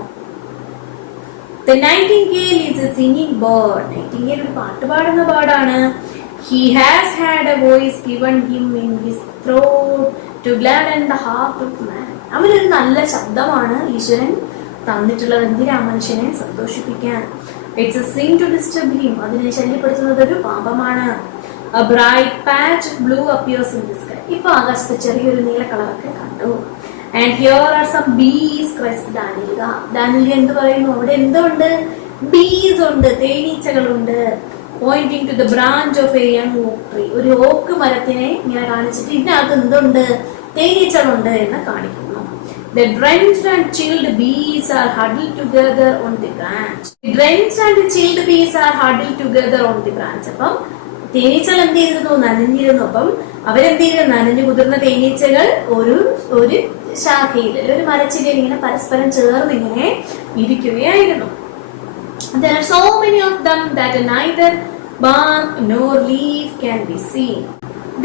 The nightingale is a singing bird. Nightingale ഒരു പാട്ട് പാടുന്ന ബേർഡാണ്. He has had a voice given him in his throat to gladden the heart of man. അവനൊരു നല്ല ശബ്ദമാണ് ഈശ്വരൻ തന്നിട്ടുള്ളത്, എന്തിനാ, മനുഷ്യനെ സന്തോഷിപ്പിക്കാൻ. It's a sin to disturb him. അതിനെ ശല്യപ്പെടുത്തുന്നത് ഒരു പാപമാണ്. A bright patch of blue appears in the sky. ഇപ്പൊ ആകാശത്ത് ചെറിയൊരു നീല കളറൊക്കെ കണ്ടു. And here are some bees, cries Danica. Danica എന്ത് പറയുന്നു, അവിടെ എന്തുണ്ട്, bees ഉണ്ട്, തേനീച്ചകളുണ്ട്. Pointing to the branch of a young oak tree. ഒരു ഓക്ക് മരത്തിനെ ഇങ്ങനെ കാണിച്ചിട്ട് ഇതിനകത്ത് എന്തുണ്ട്, തേനീച്ചകളുണ്ട് എന്ന് കാണിക്കുന്നു. The drenched and chilled bees are huddled together on the branch. The drenched and chilled bees are huddled together on the branch. അപ്പം തേനീച്ചകൾ എന്ത് ചെയ്തിരുന്നു, നനഞ്ഞിരുന്നു. അപ്പം അവരെന്ത് ചെയ്തിരുന്നു, നനഞ്ഞു കുതിർന്ന തേനീച്ചകൾ ഒരു ശാഖയിൽ, ഒരു മരച്ചില്ലയിൽ ഇങ്ങനെ പരസ്പരം ചേർന്ന് ഇങ്ങനെ ഇരിക്കുകയായിരുന്നു. There are so many of them that neither bark nor leaf can be seen.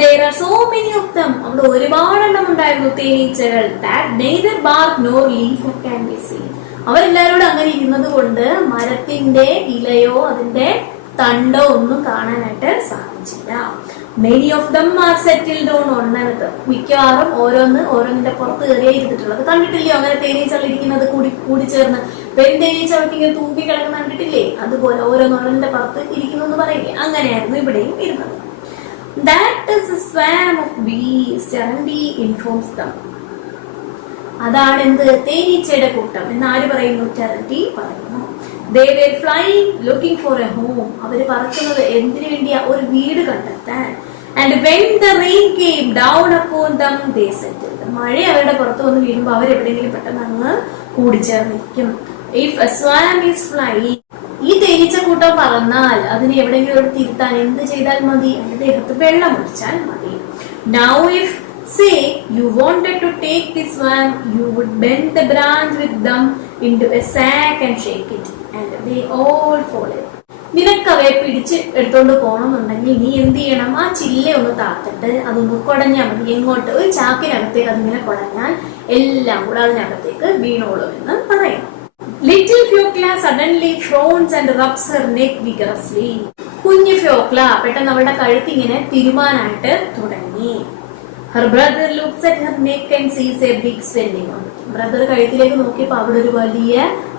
There are so many of them. അവിടെ ഒരുപാടെണ്ണം ഉണ്ടായിരുന്നു തേനീച്ചകൾ. That neither bark nor leaf can be seen. അവരെല്ലാവരോടും അങ്ങനെ ഇരുന്നത് കൊണ്ട് മരത്തിന്റെ ഇലയോ അതിന്റെ തണ്ടോ ഒന്നും കാണാനായിട്ട് സാധിച്ചില്ല. Many of them are settled on one another. മിക്കവാറും ഓരോന്നിന്റെ പുറത്ത് കയറിയേ ഇരുന്നിട്ടുള്ളത്. കണ്ടിട്ടില്ലയോ അങ്ങനെ തേനീച്ചകൾ ഇരിക്കുന്നത് കൂടി ചേർന്ന്, പെരുന്തേനീച്ചകൾക്ക് ഇങ്ങനെ തൂക്കി കിടക്കുന്ന കണ്ടിട്ടില്ലേ, അതുപോലെ ഓരോന്നിന്റെ പുറത്ത് ഇരിക്കുന്നു എന്ന് പറയില്ലേ, അങ്ങനെയായിരുന്നു ഇവിടെയും ഇരുന്നത്. That is a swarm of bees, Terenti informs them. അതാണ് എന്ത്, തേനീച്ചയുടെ കൂട്ടം എന്ന് ആര് പറയുന്നു, Terenti പറയുന്നു. They were flying looking for a home. അവര് പറക്കുന്നത് എന്തിനു വേണ്ടിയാ, ഒരു വീട് കണ്ടെത്താൻ. And when the rain came down upon them, they settled. മഴ അവരുടെ പുറത്ത് വന്ന് വീഴുമ്പോൾ അവരെവിടെയെങ്കിലും പെട്ടെന്ന് അങ്ങ് കൂടിച്ചേർന്നിരിക്കും. If a swan is flying, ഈ തേനീച്ച കൂട്ടം പറന്നാൽ അതിന് എവിടെയെങ്കിലും ഒരു തിരുത്താൻ എന്ത് ചെയ്താൽ മതി? അതിന്റെ ദേഹത്ത് വെള്ളം ഒഴിച്ചാൽ മതി. Now if say you wanted to take this swan, you would bend the branch with them into a sack and shake it, and they all followed. നിനക്ക് അവയെ പിടിച്ച് എടുത്തോണ്ട് പോകണമെന്നുണ്ടെങ്കിൽ നീ എന്ത് ചെയ്യണം? ആ ചില്ല ഒന്ന് താത്തിട്ട് അതൊന്ന് കുടഞ്ഞാൽ മതി. എങ്ങോട്ട്? ഒരു ചാക്കിനകത്തേക്ക് അതിങ്ങനെ കുടഞ്ഞാൽ എല്ലാം കൂടെ അതിനകത്തേക്ക് വീണോളും എന്ന് പറയും. Little Fiokla suddenly frowns and rubs her neck vigorously. കുഞ്ഞു ഫ്യോക്ല പെട്ടെന്ന് അവളുടെ കഴുത്ത് ഇങ്ങനെ തിരുമാനായിട്ട് തുടങ്ങി. Her brother looks at her neck and sees a big swelling on it. Brother കഴുത്തിലേക്ക് നോക്കിയപ്പോൾ അവിടെ ഒരു വലിയ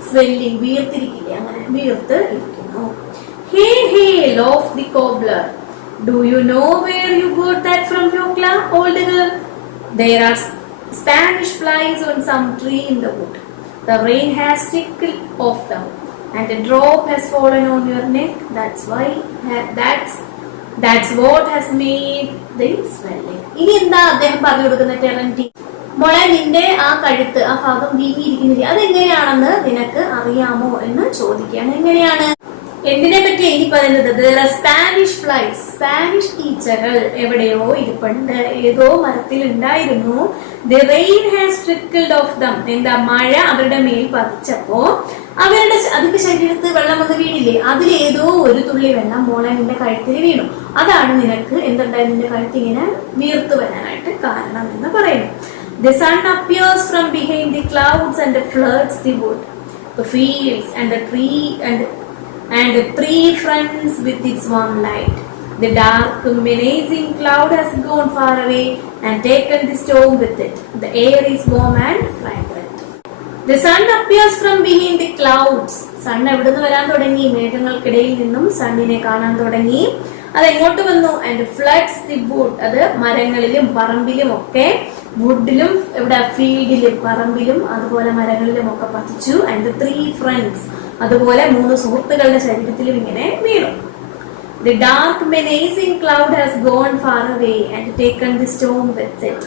സ്വെല്ലിംഗ്, വീർത്തിരിക്കില്ലേ, അങ്ങനെ വീർത്ത് ഇരിക്കുന്നു. Hey, hey, laughed the cobbler. Do you know where you got that from, Fiokla, old girl? There are Spanish flies on some tree in the wood. The rain has trickled off them, and a drop has fallen on your neck. That's what has made the swelling. ഇനി എന്താ അദ്ദേഹം പറഞ്ഞു കൊടുക്കുന്ന ടെറന്റി? മോളെ, നിന്റെ ആ കഴുത്ത്, ആ ഭാഗം വീങ്ങിയിരിക്കുന്നില്ല, അതെങ്ങനെയാണെന്ന് നിനക്ക് അറിയാമോ എന്ന് ചോദിക്കുകയാണ്. എങ്ങനെയാണ്? എന്തിനെ പറ്റി ഇനി പറയുന്നത്? സ്പാനിഷ് ഫ്ലൈസ്, സ്പാനിഷ് ഈച്ചകൾ എവിടെയോ ഇരിപ്പുണ്ട്, ഏതോ മരത്തിൽ ഉണ്ടായിരുന്നു. The rain has ട്രിക്കിൾഡ് of them. എന്താ? മഴ അവരുടെ മേൽ പതിച്ചപ്പോ അതിന്റെ ശരീരത്ത് വെള്ളം വന്ന് വീണില്ലേ, അതിലേതോ ഒരു തുള്ളി വെള്ളം മോളെ നിന്റെ കഴുത്തിൽ വീണു. അതാണ് നിനക്ക് എന്തുണ്ടായി നിന്റെ കഴുത്ത് ഇങ്ങനെ വീർത്തു വരാനായിട്ട് കാരണം എന്ന് പറയുന്നു. The sun appears from behind the clouds and floods the wood, the fields and the tree fronts with its warm light. The dark, menacing cloud has gone far away and taken the storm with it. The air is warm and fragrant. The sun appears from behind the clouds. Sun എവിടുന്ന് വരാൻ തുടങ്ങി? മേഘങ്ങൾക്കിടയിൽ നിന്നും സണ്ണിനെ കാണാൻ തുടങ്ങി. അത് എങ്ങോട്ട് വന്നു? And floods the wood. അത് മരങ്ങളിലും പറമ്പിലും ഒക്കെ, വുഡിലും ഇവിടെ ഫീൽഡിലും പറമ്പിലും അതുപോലെ മരങ്ങളിലും ഒക്കെ പതിച്ചു. ആൻഡ് ത്രീ ഫ്രണ്ട്സ്, അതുപോലെ മൂന്ന് സുഹൃത്തുക്കളുടെ ശരീരത്തിലും ഇങ്ങനെ വീണു. The dark menacing cloud has gone far away and taken the storm with it.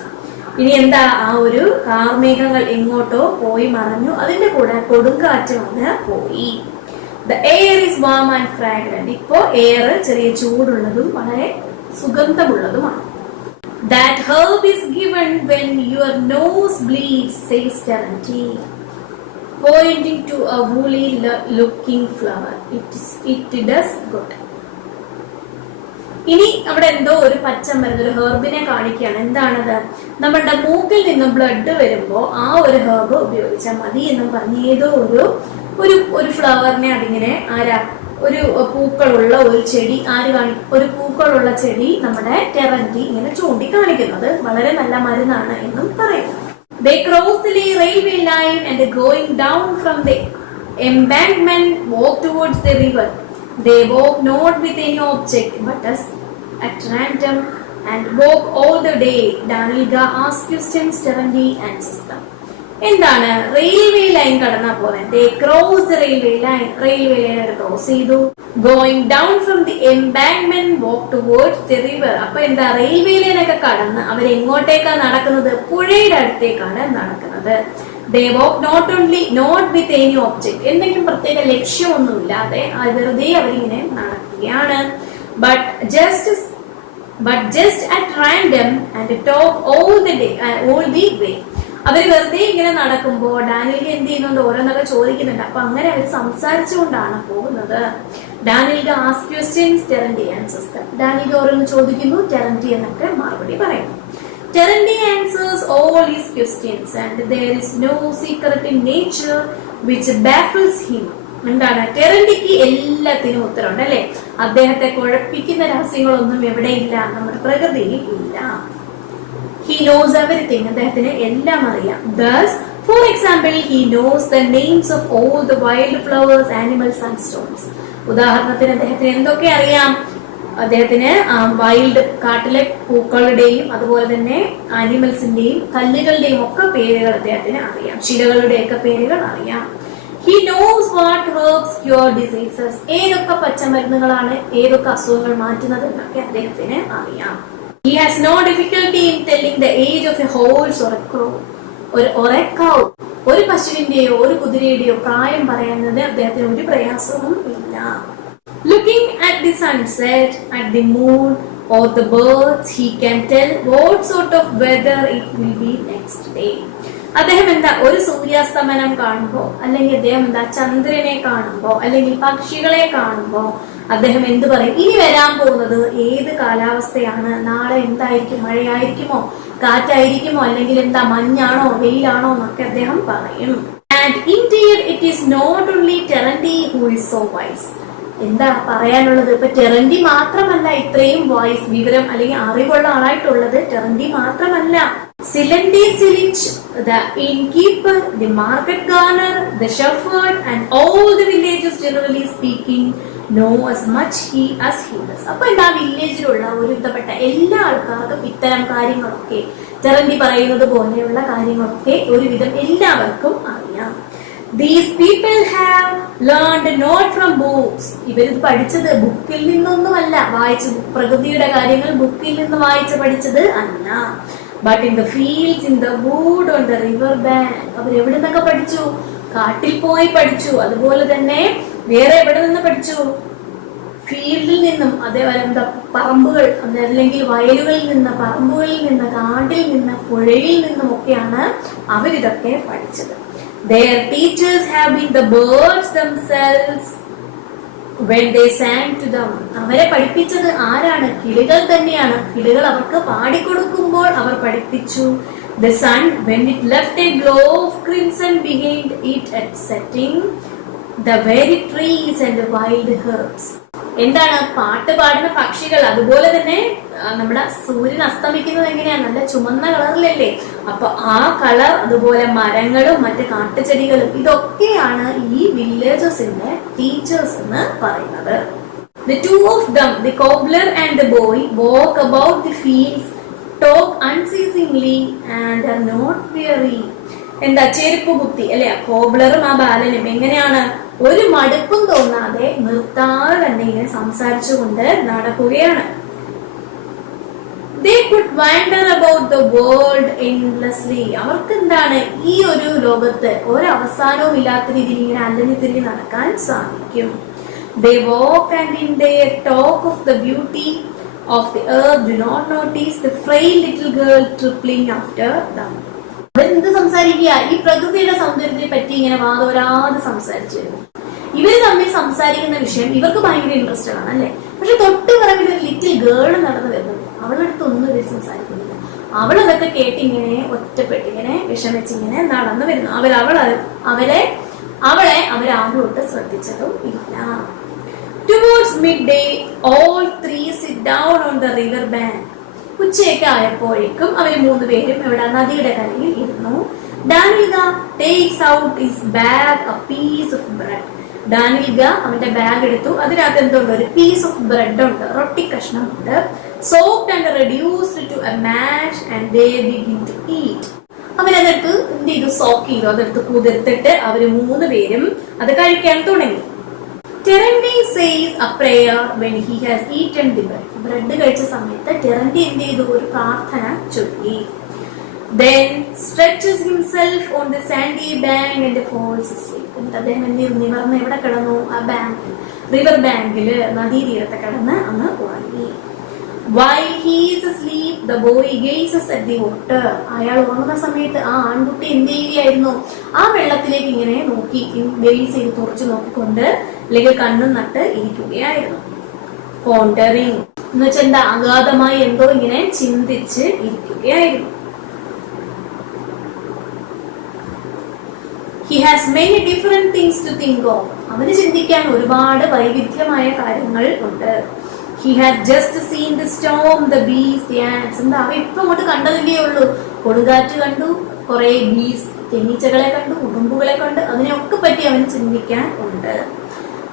ഇനി എന്താ? ആ ഒരു കാർമേഘങ്ങൾ എങ്ങോട്ടോ പോയി മറഞ്ഞു, അതിന്റെ കൂടെ കൊടുങ്കാറ്റ് വന്ന് പോയി. The air is warm and fragrant. ഇപ്പോ എയർ ചെറിയ ചൂടുള്ളതും വളരെ സുഗന്ധമുള്ളതുമാണ്. That herb is given when your nose bleeds, says Terenti, pointing to a woolly looking flower. It does good. ഇനി അവിടെ എന്തോ ഒരു പച്ചമരുന്ന്, ഒരു ഹെർബിനെ കാണിക്കുകയാണ്. എന്താണത്? നമ്മളുടെ മൂക്കിൽ നിന്നും ബ്ലഡ് വരുമ്പോ ആ ഒരു ഹെർബ് ഉപയോഗിച്ചാൽ മതി എന്നും പറഞ്ഞ് ഏതോ ഒരു ഫ്ലവറിനെ അതിങ്ങനെ ഒരു പൂക്കളുള്ള ഒരു ചെടി ഒരു പൂക്കളുള്ള ചെടി നമ്മുടെ ടെറന്റി ഇങ്ങനെ ചൂണ്ടി കാണിക്കുന്നത് വളരെ നല്ല മരുന്നാണ് എന്നും പറയുന്നു. They cross the railway line and going down from the embankment walk towards the river. They walk not with any object but at random and walk all the day. Danilga asks questions, Terenti answers them. എന്താണ്? റെയിൽവേ ലൈൻ കടന്നാ പോലെ they cross the railway line. Railway line cross ചെയ്തു. Going down from the embankment walk towards the river. അപ്പൊ എന്താ? റെയിൽവേ ലൈൻ ഒക്കെ കടന്ന് അവരെങ്ങോട്ടേക്കാണ് നടക്കുന്നത്? പുഴയുടെ അടുത്തേക്കാണ് നടക്കുന്നത്. They walk not with any object. എന്തെങ്കിലും പ്രത്യേക ലക്ഷ്യമൊന്നുമില്ലാതെ വെറുതെ അവരിങ്ങനെ നടക്കുകയാണ്. But just at random and talk all the way. അവർ വെറുതെ ഇങ്ങനെ നടക്കുമ്പോ ഡാനിയൽഗ എന്ത് ചെയ്യുന്നുണ്ട്? ഓരോന്നൊക്കെ ചോദിക്കുന്നുണ്ട്. അപ്പൊ അങ്ങനെ അവർ സംസാരിച്ചുകൊണ്ടാണ് പോകുന്നത്. Danilka ask questions, Terenti answers them. Danilka ഓരോന്ന് ചോദിക്കുന്നു, ടെറന്റി എന്നൊക്കെ മറുപടി പറയുന്നു. Terenti answers all his questions and there is no secret in nature which baffles him. എന്താണ്? ടെറന്റിക്ക് എല്ലാത്തിനും ഉത്തരവുണ്ട് അല്ലെ? അദ്ദേഹത്തെ കുഴപ്പിക്കുന്ന രഹസ്യങ്ങളൊന്നും എവിടെയില്ല, നമ്മുടെ പ്രകൃതിയിൽ ഇല്ല. He knows everything. അദ്ദേഹത്തിന് എല്ലാം അറിയാം. Thus, for example, he knows the names of all the wild flowers, animals and stones. ഉദാഹരണത്തിന് അദ്ദേഹത്തിന് എന്തൊക്കെ അറിയാം? അദ്ദേഹത്തിന് വൈൽഡ് കാട്ടിലെ പൂക്കളുടെയും അതുപോലെ തന്നെ ആനിമൽസിന്റെയും കല്ലുകളുടെയും ഒക്കെ പേരുകൾ അദ്ദേഹത്തിന് അറിയാം. ശിലകളുടെയൊക്കെ പേരുകൾ അറിയാം. He knows what herbs cure diseases. ഏതൊക്കെ പച്ചമരുന്നുകളാണ് ഏതൊക്കെ അസുഖങ്ങൾ മാറ്റുന്നത് എന്നൊക്കെ അദ്ദേഹത്തിന് അറിയാം. He has no difficulty in telling the age of a horse or a crow. ഒരു cow, ഒരു പശുവിന്റെയോ ഒരു കുതിരയുടെയോ പ്രായം പറയുന്നത് അദ്ദേഹത്തിന് ഒരു പ്രയാസവും ഇല്ല. Looking at the sunset, at the moon or the birds, he can tell what sort of weather it will be next day. അദ്ദേഹം എന്താ ഒരു സൂര്യാസ്തമനം കാണുമ്പോ, അല്ലെങ്കിൽ അദ്ദേഹം എന്താ ചന്ദ്രനെ കാണുമ്പോ, അല്ലെങ്കിൽ പക്ഷികളെ കാണുമ്പോ അദ്ദേഹം എന്ത് പറയും? ഇനി വരാൻ പോകുന്നത് ഏത് കാലാവസ്ഥയാണ്, നാളെ എന്തായിരിക്കും, മഴയായിരിക്കുമോ, കാറ്റായിരിക്കുമോ, അല്ലെങ്കിൽ എന്താ മഞ്ഞാണോ വെയിലാണോ എന്നൊക്കെ അദ്ദേഹം പറയും. And indeed it is not only Terenty who is so wise. എന്താ പറയാനുള്ളത്? ഇപ്പൊ ടെറന്റി മാത്രമല്ല ഇത്രയും വോയിസ്, വിവരം അല്ലെങ്കിൽ അറിവുള്ള ആളായിട്ടുള്ളത്. ടെറന്റി മാത്രമല്ല, സിലന്റി Cilic, the innkeeper, the market gardener, the shepherd and all the villagers generally speaking know as much as he does. അപ്പൊ എന്താ വില്ലേജിലുള്ള ഒരുവിധപ്പെട്ട എല്ലാ ആൾക്കാർക്കും ഇത്തരം കാര്യങ്ങളൊക്കെ, ടെറന്റി പറയുന്നത് പോലെയുള്ള കാര്യങ്ങളൊക്കെ ഒരുവിധം എല്ലാവർക്കും അറിയാം. These people have learned not from books. ഇവരിത് പഠിച്ചത് ബുക്കിൽ നിന്നൊന്നുമല്ല, വായിച്ചത് പ്രകൃതിയുടെ കാര്യങ്ങൾ ബുക്കിൽ നിന്ന് വായിച്ച് പഠിച്ചത് അല്ല. But in the fields, in the wood, on the river bank. അവർ എവിടെ നിന്നൊക്കെ പഠിച്ചു? കാട്ടിൽ പോയി പഠിച്ചു. അതുപോലെ തന്നെ വേറെ എവിടെ നിന്ന് പഠിച്ചു? ഫീൽഡിൽ നിന്നും, അതേപോലെ എന്താ പറമ്പുകൾ അല്ലെങ്കിൽ വയലുകളിൽ നിന്ന്, പറമ്പുകളിൽ നിന്ന്, കാട്ടിൽ നിന്ന്, പുഴയിൽ നിന്നും ഒക്കെയാണ് അവരിതൊക്കെ പഠിച്ചത്. Their teachers have been the birds themselves when they sang to them. അവരെ പഠിപ്പിച്ചത് ആരാണ്? കിളികൾ തന്നെയാണ്. കിളികൾ അവർക്ക് പാടിക്കൊടുക്കുമ്പോൾ അവർ പഠിപ്പിച്ചു. The sun, when it left a glow of crimson behind it at setting, the very trees and the wild herbs. എന്താണ്? പാട്ട് പാടുന്ന പക്ഷികൾ. അതുപോലെ തന്നെ നമ്മുടെ സൂര്യൻ അസ്തമിക്കുന്നത് എങ്ങനെയാണ്? നല്ല ചുമന്ന കളറിലല്ലേ? അപ്പൊ ആ കളർ, അതുപോലെ മരങ്ങളും മറ്റ് കാട്ടുചെടികളും, ഇതൊക്കെയാണ് ഈ വില്ലേജസിന്റെ ടീച്ചേഴ്സ് എന്ന് പറയുന്നത്. The two of them, the cobbler and the boy, walk about the fields, talk unceasingly and are not weary. എന്താ? ചെരുപ്പ് കുത്തി അല്ലെ? കോബ്ലറും ആ ബാലനും എങ്ങനെയാണ്? ഒരു മടുപ്പും തോന്നാതെ നിർത്താതെ തന്നെ ഇങ്ങനെ സംസാരിച്ചുകൊണ്ട് നടക്കുകയാണ്. They could wander about the world endlessly. അവർക്ക് എന്താണ്? ഈ ഒരു ലോകത്ത് ഒരവസാനവും ഇല്ലാത്ത രീതിയിൽ ഇങ്ങനെ അലഞ്ഞു തിരിഞ്ഞ് നടക്കാൻ സാധിക്കും. They walk and in their talk of the beauty of the earth do not notice the frail little girl tripling after them. അവരെന്ത് സംസാരിക്കുക? ഈ പ്രകൃതിയുടെ സൗന്ദര്യത്തെ പറ്റി ഇങ്ങനെ വാദോരാതെ സംസാരിച്ചു. ഇവര് തമ്മിൽ സംസാരിക്കുന്ന വിഷയം ഇവർക്ക് ഭയങ്കര ഇൻട്രസ്റ്റഡ് ആണ് അല്ലെ? പക്ഷെ തൊട്ട് പറമ്പിൽ ഒരു ലിറ്റിൽ ഗേൾ നടന്നു വരുന്നത്, അവളുടെ അടുത്ത് ഒന്നും ഇവർ സംസാരിക്കുന്നില്ല. അവളതൊക്കെ കേട്ടിങ്ങനെ ഒറ്റപ്പെട്ടിങ്ങനെ വിഷമിച്ചിങ്ങനെ നടന്നു വരുന്നു. അവളെ അവരാരോട്ട് ശ്രദ്ധിച്ചതും ഇല്ല. Towards midday, all three sit down on the river bank. ഉച്ചയൊക്കെ ആയപ്പോഴേക്കും അവര് മൂന്നുപേരും ഇവിടെ നദിയുടെ കരയിൽ ഇരുന്നു. ഡാനിൽഗ takes out his bag, a piece of bread. ഡാനിൽഗ അവന്റെ ബാഗ് എടുത്തു. അതിനകത്ത് എന്തുണ്ട്? ഒരു പീസ് ഓഫ് ബ്രെഡ് ഉണ്ട്, റൊട്ടി കഷ്ണം ഉണ്ട്. soaked and reduced to a mash and they begin to eat. അവരതെടുത്ത് എന്ത് ചെയ്തു? സോക്ക് ചെയ്തു. അതെടുത്ത് കുതിർത്തിട്ട് അവര് മൂന്നുപേരും അത് കഴിക്കാൻ തുടങ്ങി. Terenty says a prayer when he has eaten the bread. Bread കഴിച്ച സമയത്ത് ടെറന്റി എന്ത് ചെയ്തു? ഒരു പ്രാർത്ഥന ചൊല്ലി. Then stretches himself on the sandy bank and falls asleep. എന്നിട്ട് അദ്ദേഹം നിവർന്ന് എവിടെ കിടന്നു? ആ ബാങ്കിൽ, റിവർ ബാങ്കില്, നദീതീരത്തെ കിടന്ന് അങ്ങ് ഉറങ്ങി. While he is asleep, the boy gazes at the water. അയാൾ ഉറങ്ങുന്ന സമയത്ത് ആ ആൺകുട്ടി എന്ത് ചെയ്യുകയായിരുന്നു? ആ വെള്ളത്തിലേക്ക് ഇങ്ങനെ നോക്കി, ഗെയ്സ് ചെയ്ത് തുറച്ചു നോക്കിക്കൊണ്ട് അല്ലെങ്കിൽ കണ്ണും നട്ട് ഇരിക്കുകയായിരുന്നു. പോണ്ടറിങ് എന്ന് വെച്ചാൽ എന്താ? അഗാധമായി എന്തോ ഇങ്ങനെ ചിന്തിച്ച് ഇരിക്കുകയായിരുന്നു. He has many different things to think of. അവന് ചിന്തിക്കാൻ ഒരുപാട് വൈവിധ്യമായ കാര്യങ്ങൾ ഉണ്ട്. He has just seen the storm, the bees, the ants. എന്താ? അവ ഇപ്പൊ അങ്ങോട്ട് കണ്ടതില്ലേ ഉള്ളൂ. കൊടുങ്കാറ്റ് കണ്ടു, കുറെ ബീസ്, തേനീച്ചകളെ കണ്ടു, ഉടുമ്പുകളെ കണ്ടു. അതിനെയൊക്കെ പറ്റി അവന് ചിന്തിക്കാൻ ഉണ്ട്.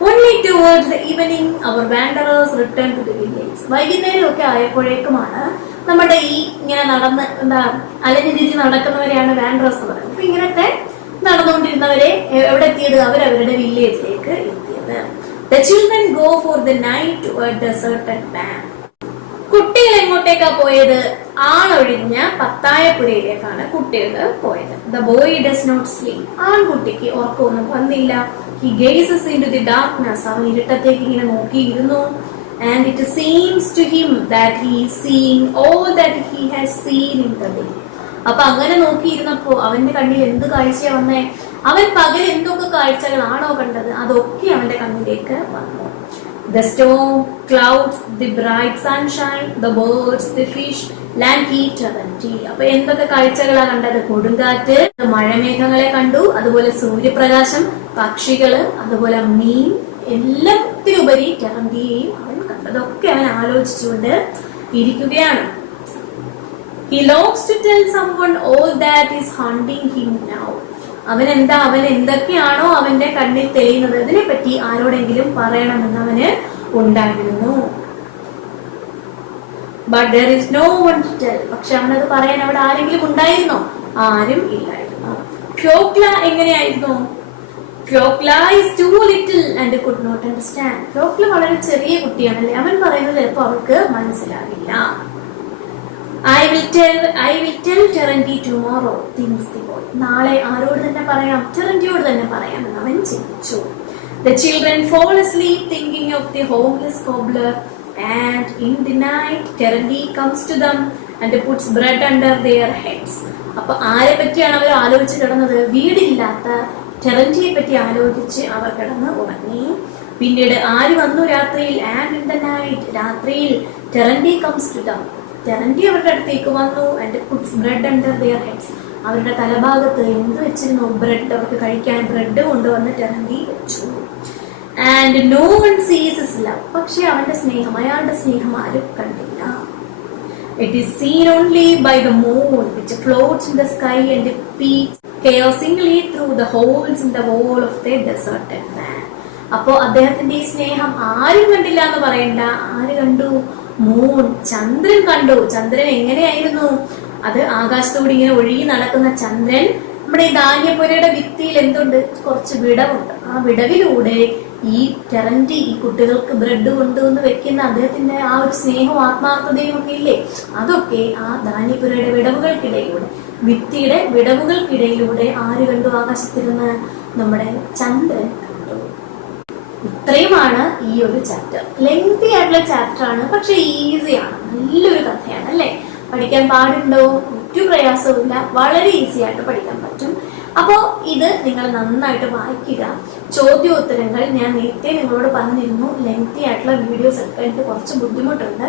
Only towards the evening, our wanderers returned to the village. വൈകുന്നേരം ഒക്കെ ആയപ്പോഴേക്കുമാണ് നമ്മുടെ ഈ ഇങ്ങനെ നടന്ന് എന്താ അലഞ്ഞു തിരിഞ്ഞ് നടക്കുന്നവരെയാണ് വാൻഡറേഴ്സ് എന്ന് പറയുന്നത്. അപ്പൊ ഇങ്ങനത്തെ നടന്നുകൊണ്ടിരുന്നവരെ എവിടെ എത്തിയത്? അവരവരുടെ വില്ലേജിലേക്ക് എത്തിയത്. The children go for the night to a deserted bank. കുട്ടികൾ എങ്ങോട്ടേക്കാ പോയത്? ആളൊഴിഞ്ഞ പത്തായപ്പുരയിലേക്കാണ് കുട്ടികൾ പോയത്. The boy does not sleep. ആൺകുട്ടിക്ക് ഉറക്കമൊന്നും വന്നില്ല. He gazes into the darkness. അവൻ ഇരുട്ടത്തേക്ക് ഇങ്ങനെ നോക്കിയിരുന്നു. And it seems to him that he is seeing all that he has seen in the day. അപ്പൊ അങ്ങനെ നോക്കിയിരുന്നപ്പോ അവന്റെ കണ്ണിൽ എന്ത് കാഴ്ചയാ വന്നേ? അവൻ പകൽ എന്തൊക്കെ കാഴ്ചകളാണോ കണ്ടത് അതൊക്കെ അവന്റെ കണ്ണിലേക്ക് വന്നു. The storm, clouds, the bright sunshine, the birds, the fish, land heat, eternity. അപ്പൊ എന്തൊക്കെ കാഴ്ചകളാ കണ്ടത്? കൊടുങ്കാറ്റ്, മഴമേഘങ്ങളെ കണ്ടു, അതുപോലെ സൂര്യപ്രകാശം, പക്ഷികള്, അതുപോലെ മീൻ, എല്ലാത്തിനുപരി ടെറന്റിയെയും അവൻ കണ്ടതൊക്കെ അവൻ ആലോചിച്ചുകൊണ്ട് ഇരിക്കുകയാണ്. He longs to tell someone all that is haunting him now. അവൻ എന്തൊക്കെയാണോ അവന്റെ കണ്ണിൽ തെളിയുന്നത് അതിനെ പറ്റി ആരോടെങ്കിലും പറയണമെന്ന് അവന് ഉണ്ടായിരുന്നു. But there is no one to tell. പക്ഷെ അവനത് പറയാൻ അവിടെ ആരെങ്കിലും ഉണ്ടായിരുന്നോ? ആരും ഇല്ലായിരുന്നു. ഫ്യോക്ല എങ്ങനെയായിരുന്നു? ഫ്യോക്ല is too little and could not understand. ഫ്യോക്ല വളരെ ചെറിയ കുട്ടിയാണല്ലേ, അവൻ പറയുന്നത് ചിലപ്പോൾ അവൾക്ക് മനസ്സിലാവില്ല. I will tell Terenty tomorrow, thinks the boy. നാളെ ആരോട് തന്നെ പറയാം? ടെറന്റിയോട് തന്നെ പറയാം എന്ന് അവൻ ചിന്തിച്ചു. The children fall asleep thinking of the homeless cobbler, and in the night Terenty comes to them and puts bread under their heads. അപ്പൊ ആരെ പറ്റിയാണ് അവർ ആലോചിച്ച് കിടന്നത്? വീടില്ലാത്ത ടെറന്റിയെ പറ്റി ആലോചിച്ച് അവർ കിടന്ന് ഉറങ്ങി. പിന്നീട് ആര് വന്നു രാത്രിയിൽ? ആൻഡ് ഇൻ ദ നൈറ്റ്, രാത്രിയിൽ Terenty comes to them, Terenty അവരുടെ അടുത്തേക്ക് വന്നു. And puts bread under their heads, അവരുടെ തലഭാഗത്ത് എന്ത് വെച്ചിരുന്നു? ബ്രെഡ്, അവർക്ക് കഴിക്കാൻ ബ്രെഡ് കൊണ്ടുവന്ന് ടെറന്റി വെച്ചു. ആൻഡ് നോ വൺ സീസ് ഹിസ് ലവ്, പക്ഷെ അവന്റെ സ്നേഹം, അയാളുടെ സ്നേഹം ആരും കണ്ടില്ല. It is seen only by the moon which floats in the sky and peeks chaosingly through the holes in the wall of the deserted land. അപ്പോ അദ്ദേഹത്തിന്റെ ഈ സ്നേഹം ആരും കണ്ടില്ല എന്ന് പറയണ്ട. ആര് കണ്ടു? മൂൺ, ചന്ദ്രൻ കണ്ടു. ചന്ദ്രൻ എങ്ങനെയായിരുന്നു? അത് ആകാശത്തോട് ഇങ്ങനെ ഒഴുകി നടക്കുന്ന ചന്ദ്രൻ. നമ്മുടെ ഈ ധാന്യപ്പുരയുടെ ഭിത്തിയിൽ എന്തുണ്ട്? കുറച്ച് വിടവുണ്ട്. ആ വിടവിലൂടെ ഈ ടെറന്റി ഈ കുട്ടികൾക്ക് ബ്രെഡ് കൊണ്ടുവന്ന് വെക്കുന്ന അദ്ദേഹത്തിന്റെ ആ ഒരു സ്നേഹവും ആത്മാർത്ഥതയും ഒക്കെ ഇല്ലേ, അതൊക്കെ ആ ധാന്യപ്പുരയുടെ വിടവുകൾക്കിടയിലൂടെ, ഭിത്തിയുടെ വിടവുകൾക്കിടയിലൂടെ ആര് കണ്ടു? ആകാശത്തിരുന്ന് നമ്മുടെ ചന്ദ്രൻ കണ്ടു. ഇത്രയുമാണ് ഈ ഒരു ചാപ്റ്റർ. ലെങ്തി ആയിട്ടുള്ള ചാപ്റ്റർ ആണ്, പക്ഷെ ഈസിയാണ്. നല്ലൊരു കഥയാണ് അല്ലെ? പഠിക്കാൻ പാടുണ്ടോ? ഒരു പ്രയാസവുമില്ല, വളരെ ഈസി ആയിട്ട് പഠിക്കാൻ പറ്റും. അപ്പോ ഇത് നിങ്ങൾ നന്നായിട്ട് വായിക്കുക. ചോദ്യോത്തരങ്ങൾ ഞാൻ നേരത്തെ നിങ്ങളോട് പറഞ്ഞിരുന്നു. ലെങ്തി ആയിട്ടുള്ള വീഡിയോസ് എടുക്കാൻ എനിക്ക് കുറച്ച് ബുദ്ധിമുട്ടുണ്ട്.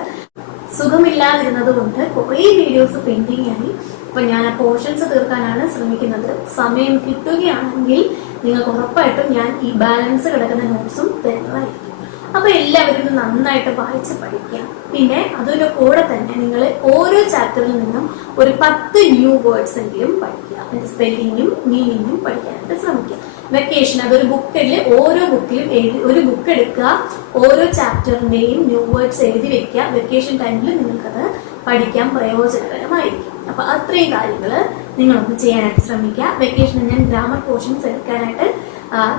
സുഖമില്ലാതിരുന്നത് കൊണ്ട് കുറെ വീഡിയോസ് പെൻഡിങ് ആയി. അപ്പൊ ഞാൻ ആ പോർഷൻസ് തീർക്കാനാണ് ശ്രമിക്കുന്നത്. സമയം കിട്ടുകയാണെങ്കിൽ നിങ്ങൾക്ക് ഉറപ്പായിട്ടും ഞാൻ ഈ ബാലൻസ് കിടക്കുന്ന നോട്ട്സും തരുന്നതായിരിക്കും. അപ്പൊ എല്ലാവരും ഇത് നന്നായിട്ട് വായിച്ച് പഠിക്കാം. പിന്നെ അതിന്റെ കൂടെ തന്നെ നിങ്ങൾ ഓരോ ചാപ്റ്ററിൽ നിന്നും ഒരു 10 ന്യൂ വേർഡ്സ് എങ്കിലും പഠിക്കുക. അതിന്റെ സ്പെല്ലിങ്ങും മീനിങ്ങും പഠിക്കാനായിട്ട് ശ്രമിക്കുക. വെക്കേഷൻ അതൊരു ബുക്കില്, ഓരോ ബുക്കിലും ഒരു ബുക്ക് എടുക്കുക, ഓരോ ചാപ്റ്ററിന്റെയും ന്യൂ വേർഡ്സ് എഴുതി വെക്കുക. വെക്കേഷൻ ടൈമിൽ നിങ്ങൾക്കത് പഠിക്കാൻ പ്രയോജനകരമായിരിക്കും. അപ്പൊ അത്രയും കാര്യങ്ങൾ നിങ്ങളൊന്ന് ചെയ്യാനായിട്ട് ശ്രമിക്കുക. വെക്കേഷന് ഞാൻ ഗ്രാമർ പോർഷൻസ് എടുക്കാനായിട്ട്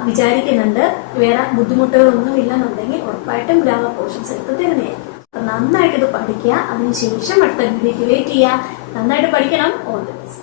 വിചാരിക്കുന്നുണ്ട്. വേറെ ബുദ്ധിമുട്ടുകളൊന്നും ഇല്ലെന്നുണ്ടെങ്കിൽ ഉറപ്പായിട്ടും ഗ്രാമർ പോർഷൻസ് എടുത്ത് തരുന്നതായിരിക്കും. അപ്പൊ നന്നായിട്ട് ഇത് പഠിക്കുക. അതിനുശേഷം അടുത്ത വീഡിയോക്ക് വെയിറ്റ് ചെയ്യുക. നന്നായിട്ട് പഠിക്കണം. All the best.